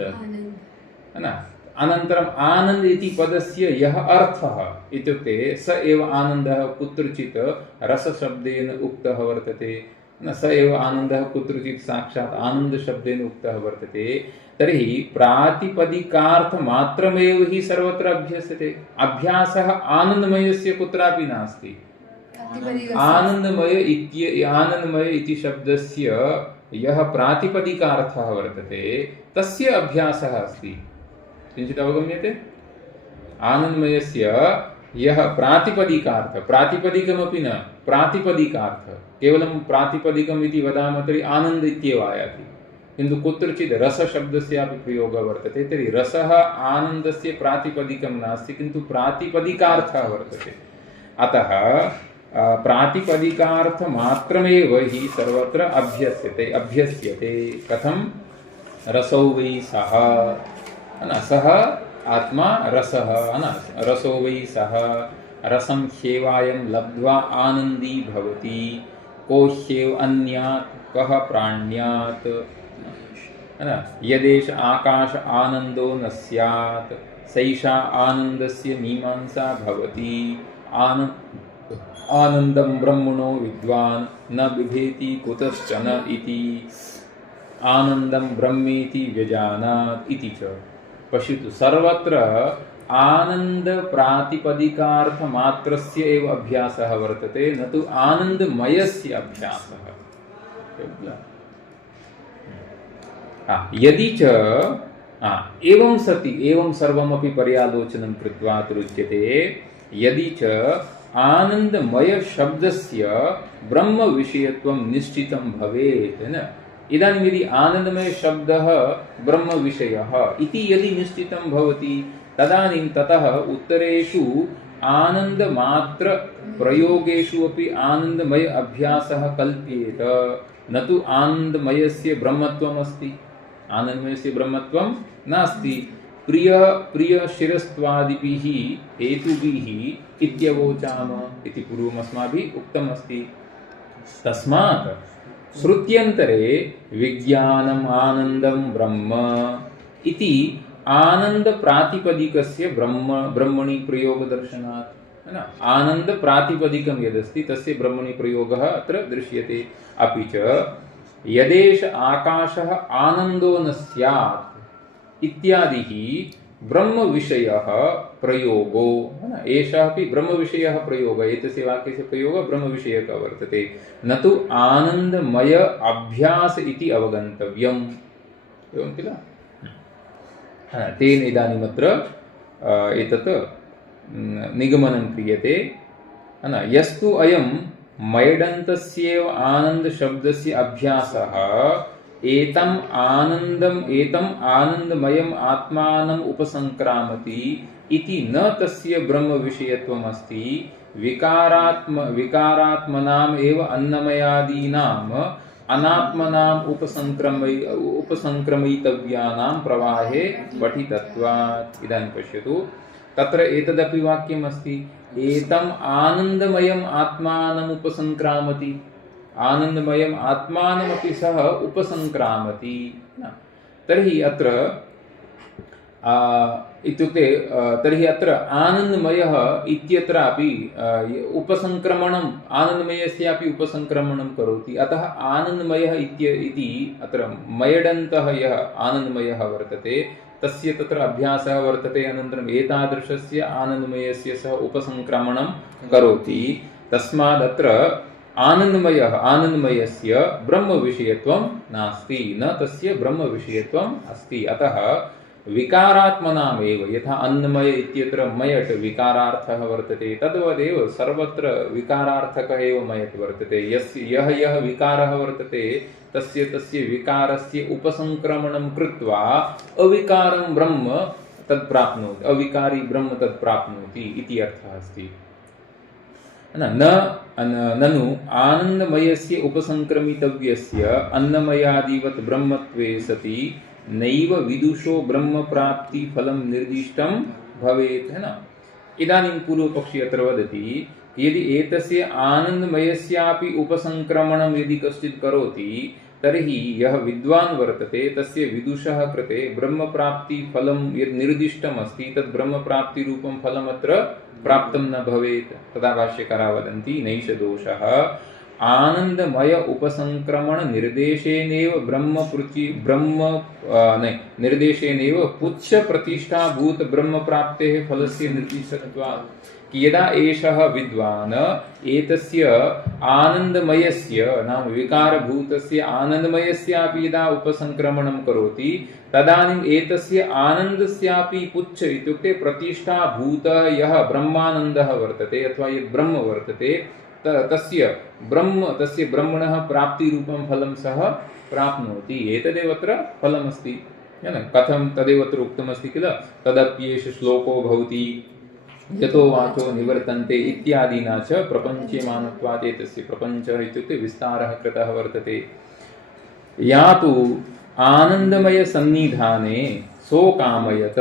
है ना? अनन्तरम् आनन्द इति पदस्य यः अर्थः इत्युक्ते स एव आनन्दः कुत्रचित् रसशब्देन उक्तः वर्तते, न स एव आनन्दः कुत्रचित् साक्षात् आनन्दशब्देन उक्तः वर्तते, तर्हि प्रातिपदिकार्थमात्रमेव हि सर्वत्र अभ्यस्यते। अभ्यासः आनन्दमयस्य कुत्रापि नास्ति। आनन्दमय इति शब्दस्य यः प्रातिपदिकार्थः वर्तते तस्य अभ्यासः अस्ति। किञ्चित् अवगम्यते? आनन्दमयस्य यः प्रातिपदिकार्थ, प्रातिपदिकमपि न, प्रातिपदिकार्थ, केवलं प्रातिपदिकम् इति वदामः तर्हि आनन्द इत्येव आयाति, किन्तु कुत्रचित् रसशब्दस्यापि प्रयोगः वर्तते, तर्हि रसः आनन्दस्य प्रातिपदिकं नास्ति, किन्तु प्रातिपदिकार्थः वर्तते। अतः प्रातिपदिकार्थमात्रमेव हि सर्वत्र अभ्यस्यते। कथं? रसौ वै सः, सः आत्मा रसः, रसो वै सः रसं ह्येवायं लब्ध्वा आनन्दी भवति, को ह्येव अन्यात् कः प्राण्यात्, यदेष आकाश आनन्दो न स्यात् सैषा आनन्दस्य मीमांसा भवति, आनन्दं ब्रह्मणो विद्वान् न बिभेति कुतश्चन इति, आनन्दं ब्रह्मेति व्यजानात् इति च। पश्यतु, सर्वत्र आनन्द प्रातिपदिकार्थमात्रस्य एव अभ्यासः वर्तते, न तु आनन्दमयस्य अभ्यासः। यदि च एवं सति, एवं सर्वमपि पर्यालोचनं कृत्वा उच्यते, यदि च आनन्दमय शब्दस्य ब्रह्म विषयत्वं निश्चितं भवेत्, न? इदानीं यदि आनन्दमय शब्दः ब्रह्म विषयः इति यदि निश्चितं भवति, तदानीं ततः उत्तरेषु आनन्दमात्र प्रयोगेषु अपि आनन्दमय अभ्यासः कल्प्येत, न तु आनन्दमयस्य ब्रह्मत्वम् अस्ति। आनन्दमयस्य ब्रह्मत्वं नास्ति। प्रिय शिरस्त्वादिभिः हेतुभिः इत्यवोचाम इति पूर्वम् अस्माभिः उक्तम् अस्ति। तस्मात् श्रुत्यन्तरे विज्ञानम् आनन्दं ब्रह्म इति आनंद प्रातिपदिकस्य ब्रह्मणि प्रयोगदर्शनात्, है ना? आनंद प्रातिपदिकं यदस्ति तस्य ब्रह्मणि प्रयोगः अत्र दृश्यते। अपि च यदेष आकाशः आनन्दो न स्यात् इत्यादिः ब्रह्म विषयः प्रयोगो, है ना? एषः अपि ब्रह्म विषयः प्रयोगः, एतस्य वाक्यस्य प्रयोगः ब्रह्म विषयकः वर्तते, न तु आनन्दमय अभ्यास इति अवगन्तव्यम्। एवं किल? तेन इदानीमत्र एतत् निगमनं क्रियते, है ना? यस्तु अयं मयडन्तस्येव आनन्दशब्दस्य अभ्यासः एतम् आनन्दमयम् आत्मानम् उपसंक्रामति इति न तस्य ब्रह्म विषयत्वम् अस्ति, विकारात्मनाम् एव अन्नमयादीनाम् अनात्मनाम् उपसंक्रमयितव्यानां प्रवाहे पठितत्वात्। इदानीं पश्यतु, तत्र एतदपि वाक्यम् अस्ति, एतम् आनन्दमयम् आत्मानम् उपसंक्रामति, आनन्दमयम् आत्मानमपि सः उपसंक्रामति। तर्हि अत्र इत्युक्ते तर्हि अत्र आनन्दमयः इत्यत्रापि उपसंक्रमणम्, आनन्दमयस्यापि उपसंक्रमणं करोति। अतः आनन्दमयः इति अत्र मयडन्तः यः आनन्दमयः वर्तते तस्य तत्र अभ्यासः वर्तते, अनन्तरम् एतादृशस्य आनन्दमयस्य सः उपसंक्रमणं करोति। तस्मादत्र आनन्दमयस्य ब्रह्म विषयत्वं नास्ति, न तस्य ब्रह्म विषयत्वम् अस्ति। अतः विकारात्मनामेव, यथा अन्नमय इत्यत्र मयट् विकारार्थः वर्तते, तद्वदेव सर्वत्र विकारार्थकः एव मयट् वर्तते। यः विकारः वर्तते तस्य विकारस्य उपसंक्रमणं कृत्वा अविकारं ब्रह्म तत् प्राप्नोति, अविकारी ब्रह्म तत् प्राप्नोति इति अर्थः अस्ति। ननु आनन्दमयस्य उपसंक्रमितव्यस्य अन्नमयादिवत् ब्रह्मत्वे सति नैव विदुषो ब्रह्म प्राप्ति फलं निर्दिष्टं भवेत्, है ना? इदानीं पूर्वपक्षी अत्र वदति, यदि एतस्य आनन्दमयस्यापि उपसंक्रमणं यदि कश्चित् करोति तर्हि यः विद्वान् वर्तते तस्य विदुषः कृते ब्रह्मप्राप्तिफलं यद् निर्दिष्टम् अस्ति तद् ब्रह्मप्राप्तिरूपं फलमत्र प्राप्तं न भवेत्। तदा भाष्यकाराः वदन्ति नैष दोषः आनन्दमय उपसंक्रमण निर्देशेनैव निर्देशेनैव पुच्छ प्रतिष्ठाभूत ब्रह्मप्राप्तेः फलस्य निर्दिष्टत्वात्। कि यदा एषः विद्वान् एतस्य आनन्दमयस्य नाम विकारभूतस्य आनन्दमयस्यापि यदा उपसंक्रमणं करोति तदानीम् एतस्य आनन्दस्यापि पुच्छ इत्युक्ते प्रतिष्ठाभूत यः ब्रह्मानन्दः वर्तते अथवा यत् ब्रह्म वर्तते तस्य ब्रह्मणः प्राप्तिरूपं फलं सः प्राप्नोति। एतदेव अत्र फलमस्ति। कथं तदेव अत्र उक्तमस्ति किल तदप्येष श्लोको भवति यतो वाचो निवर्तन्ते इत्यादिना च प्रपञ्च्यमानत्वात् एतस्य प्रपञ्चः इत्युक्ते विस्तारः कृतः वर्तते। या तु आनन्दमय सन्निधाने सोकामयत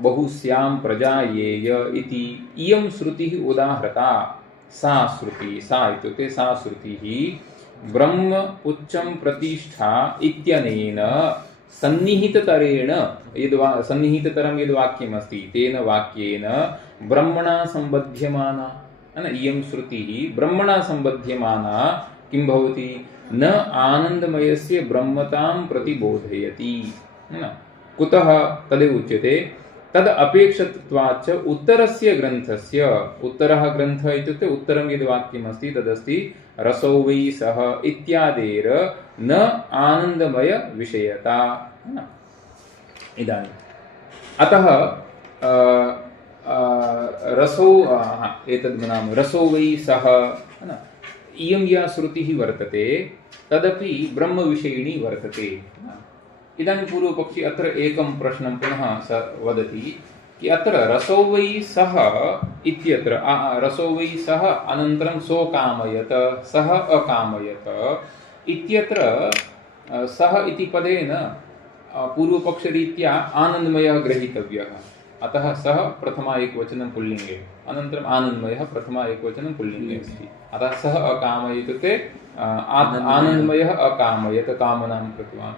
बहुस्यां प्रजायेय इति इयं श्रुतिः उदाहृता। सा श्रुतिः सा इत्युक्ते सा श्रुतिः ब्रह्म उच्चं प्रतिष्ठा इत्यनेन सन्निहिततरेण सन्निहिततरं यद् वाक्यमस्ति तेन वाक्येन ब्रह्मणा सम्बध्यमाना इयं श्रुतिः ब्रह्मणा सम्बध्यमाना किं भवति न आनन्दमयस्य ब्रह्मतां प्रतिबोधयति। कुतः तदेव उच्यते तद् अपेक्षितत्वाच्च उत्तरस्य ग्रन्थस्य उत्तरः ग्रन्थः इत्युक्ते उत्तरं यद् वाक्यमस्ति तदस्ति रसो वै सः इत्यादेर न आनन्दमय विषयता। इदानीम् अतः रसो एतद् नाम रसो वै सः इयं या श्रुतिः वर्तते तदपि ब्रह्मविषयिणी वर्तते। इदानीं पूर्वपक्षी अत्र एकं प्रश्नं पुनः स वदति कि अत्र रसो वै सः इत्यत्र रसो वै सः अनन्तरं सोकामयत सः अकामयत इत्यत्र सः इति पदेन पूर्वपक्षरीत्या आनन्दमयः ग्रहीतव्यः। अतः सः प्रथमा एकवचनं पुल्लिङ्गे अनन्तरम् आनन्दमयः प्रथमा एकवचनं पुल्लिङ्गे अस्ति। अतः सः अकामयत इत्युक्ते आनन्दमयः अकामयत कामनां कृतवान्।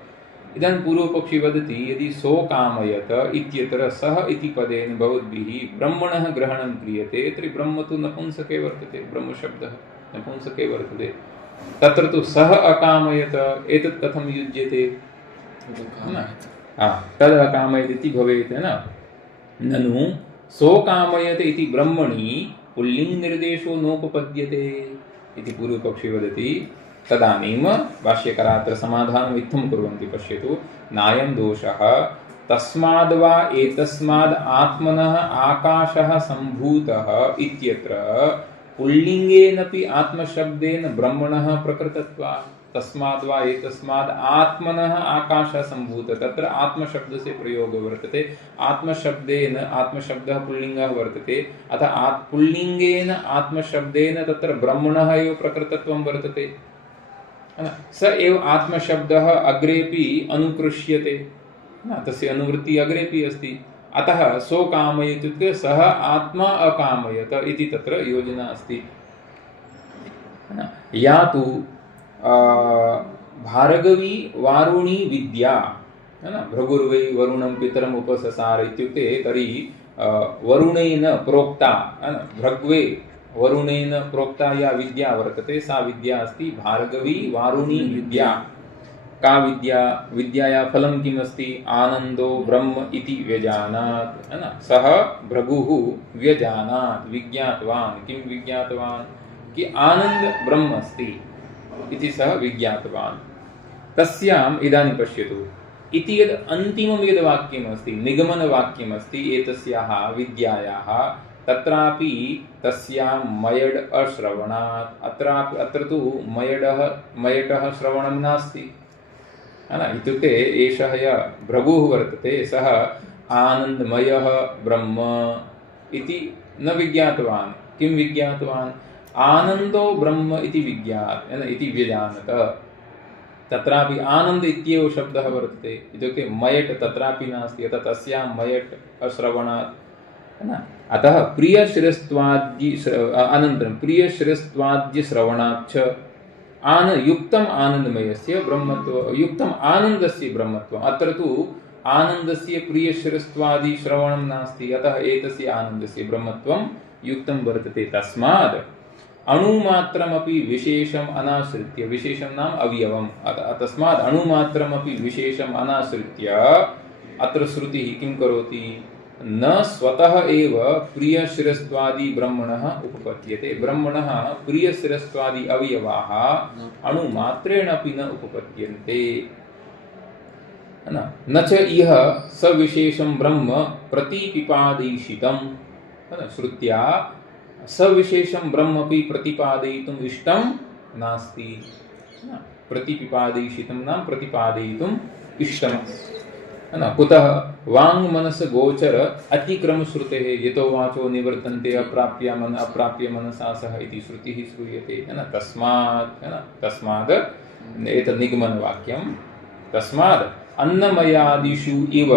इदानीं पूर्वपक्षी वदति यदि सोकामयत इत्यत्र सः इति पदेन भवद्भिः ब्रह्मणः ग्रहणं क्रियते तर्हि ब्रह्म तु नपुंसके वर्तते ब्रह्मशब्दः नपुंसके वर्तते। तत्र तु सः अकामयत एतत् कथं युज्यते तद् अकामयत इति भवेत् ननु सोकामयत इति ब्रह्मणि पुल्लिङ्ग निर्देशो नोपपद्यते इति पूर्वपक्षी वदति। तदानीं भाष्यकाराः अत्र समाधानम् इत्थं कुर्वन्ति पश्यतु नायं दोषः तस्माद् वा एतस्माद् आत्मनः आकाशः सम्भूतः इत्यत्र पुल्लिङ्गेनपि आत्मशब्देन ब्रह्मणः प्रकृतत्वात्। तस्माद् वा एतस्माद् आत्मनः आकाशः सम्भूतः तत्र आत्मशब्दस्य प्रयोगः वर्तते। आत्मशब्देन आत्मशब्दः पुल्लिङ्गः वर्तते अतः पुल्लिङ्गेन आत्मशब्देन तत्र ब्रह्मणः एव प्रकृतत्वं वर्तते। स एव आत्मशब्दः अग्रेपि अनुकृष्यते तस्य अनुवृत्ति अग्रेपि अस्ति। अतः सोकामयत इत्युक्ते सः आत्मा अकामयत इति तत्र योजना अस्ति। या तु भार्गवी वारुणी विद्या भृगुर्वै वरुणं पितरम् उपससार इत्युक्ते तर्हि वरुणेन प्रोक्ता भृग्वे वरुणेन प्रोक्ता या विद्या वर्तते सा विद्या अस्ति भार्गवी वारुणी विद्या। का विद्या विद्याया फलं किम् अस्ति आनन्दो ब्रह्म इति व्यजानात् सः भृगुः व्यजानात् विज्ञातवान् किं विज्ञातवान् कि आनन्द ब्रह्म अस्ति इति सः विज्ञातवान्। तस्याम् इदानीं पश्यतु इति यद् अन्तिमं यद् वाक्यमस्ति निगमनवाक्यमस्ति एतस्याः विद्यायाः तत्रापि तस्यां मयड् अश्रवणात् अत्र तु मयटः श्रवणं नास्ति इत्युक्ते एषः यः भृगुः वर्तते सः आनन्दमयः ब्रह्म इति न विज्ञातवान्। किं विज्ञातवान् आनन्दो ब्रह्म इति व्यजानत। तत्रापि आनन्द इत्येव शब्दः वर्तते इत्युक्ते मयट् तत्रापि नास्ति अतः तस्यां मयट् अश्रवणात् अतः प्रियशिरस्त्वाद्य अनन्तरं प्रियशिरस्त्वाद्य श्रवणाच्च युक्तम् आनन्दमयस्य ब्रह्मत्व युक्तम् आनन्दस्य ब्रह्मत्वम् अत्र तु आनन्दस्य प्रियशिरस्त्वादि श्रवणं नास्ति अतः एतस्य आनन्दस्य ब्रह्मत्वं युक्तं वर्तते तस्मात् अणुमात्रमपि विशेषम् अनाश्रित्य विशेषं नाम अवयवम् तस्मात् अणुमात्रमपि विशेषम् अनाश्रित्य अत्र श्रुतिः किं करोति न स्वतः एव प्रियशिरस्त्वादि ब्रह्मणः उपपद्यते ब्रह्मणः प्रियशिरस्त्वादि अवयवाः अणुमात्रेण अपि न उपपद्यन्ते न च इह सविशेषं ब्रह्म प्रतिपिपादयिषितं श्रुत्या सविशेषं ब्रह्मपि प्रतिपादयितुम् इष्टं नास्ति प्रतिपिपादयिषितं नाम प्रतिपादयितुम् इष्टं कुतः वाङ्मनस गोचर अतिक्रम श्रुतेः यतो वाचो निवर्तन्ते अप्राप्य मनसा सह इति श्रुतिः श्रूयते तस्माद् एतत् निगमनवाक्यं तस्माद् अन्नमयादिषु इव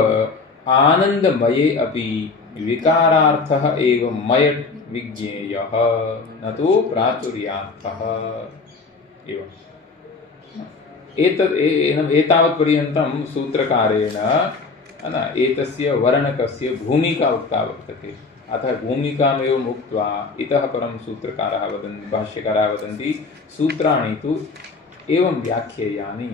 आनन्दमये अपि विकारार्थः एव मयट् विज्ञेयः न तु प्राचुर्यार्थः एव एतावत्पर्यन्तं सूत्रकारेण एतस्य वर्णकस्य भूमिका उक्ता वर्तते अतः भूमिकामेवम् उक्त्वा इतः परं सूत्रकारः वदन्ति भाष्यकारः वदन्ति सूत्राणि तु एवं व्याख्येयानि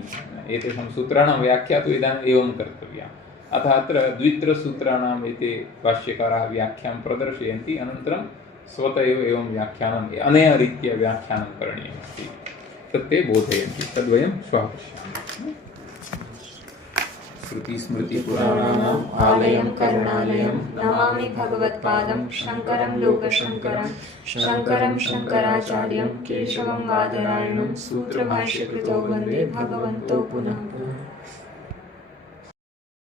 एतेषां सूत्राणां व्याख्या तु इदानीम् एवं कर्तव्या अतः अत्र द्वित्रसूत्राणाम् एते भाष्यकाराः व्याख्यां प्रदर्शयन्ति अनन्तरं स्वतः एवं व्याख्यानम् अनेन रीत्या व्याख्यानं करणीयमस्ति तत्ते बोधयन्ति तद्वयं श्वः पश्यामः श्रुतिस्मृतिपुराणानाम् आलयं करुणालयं नमामि भगवत्पादं शङ्करं लोकशङ्करं शङ्करं शङ्कराचार्यं केशवं बादरायणं सूत्रभाष्यकृतौ वन्दे भगवन्तौ पुनः पुनः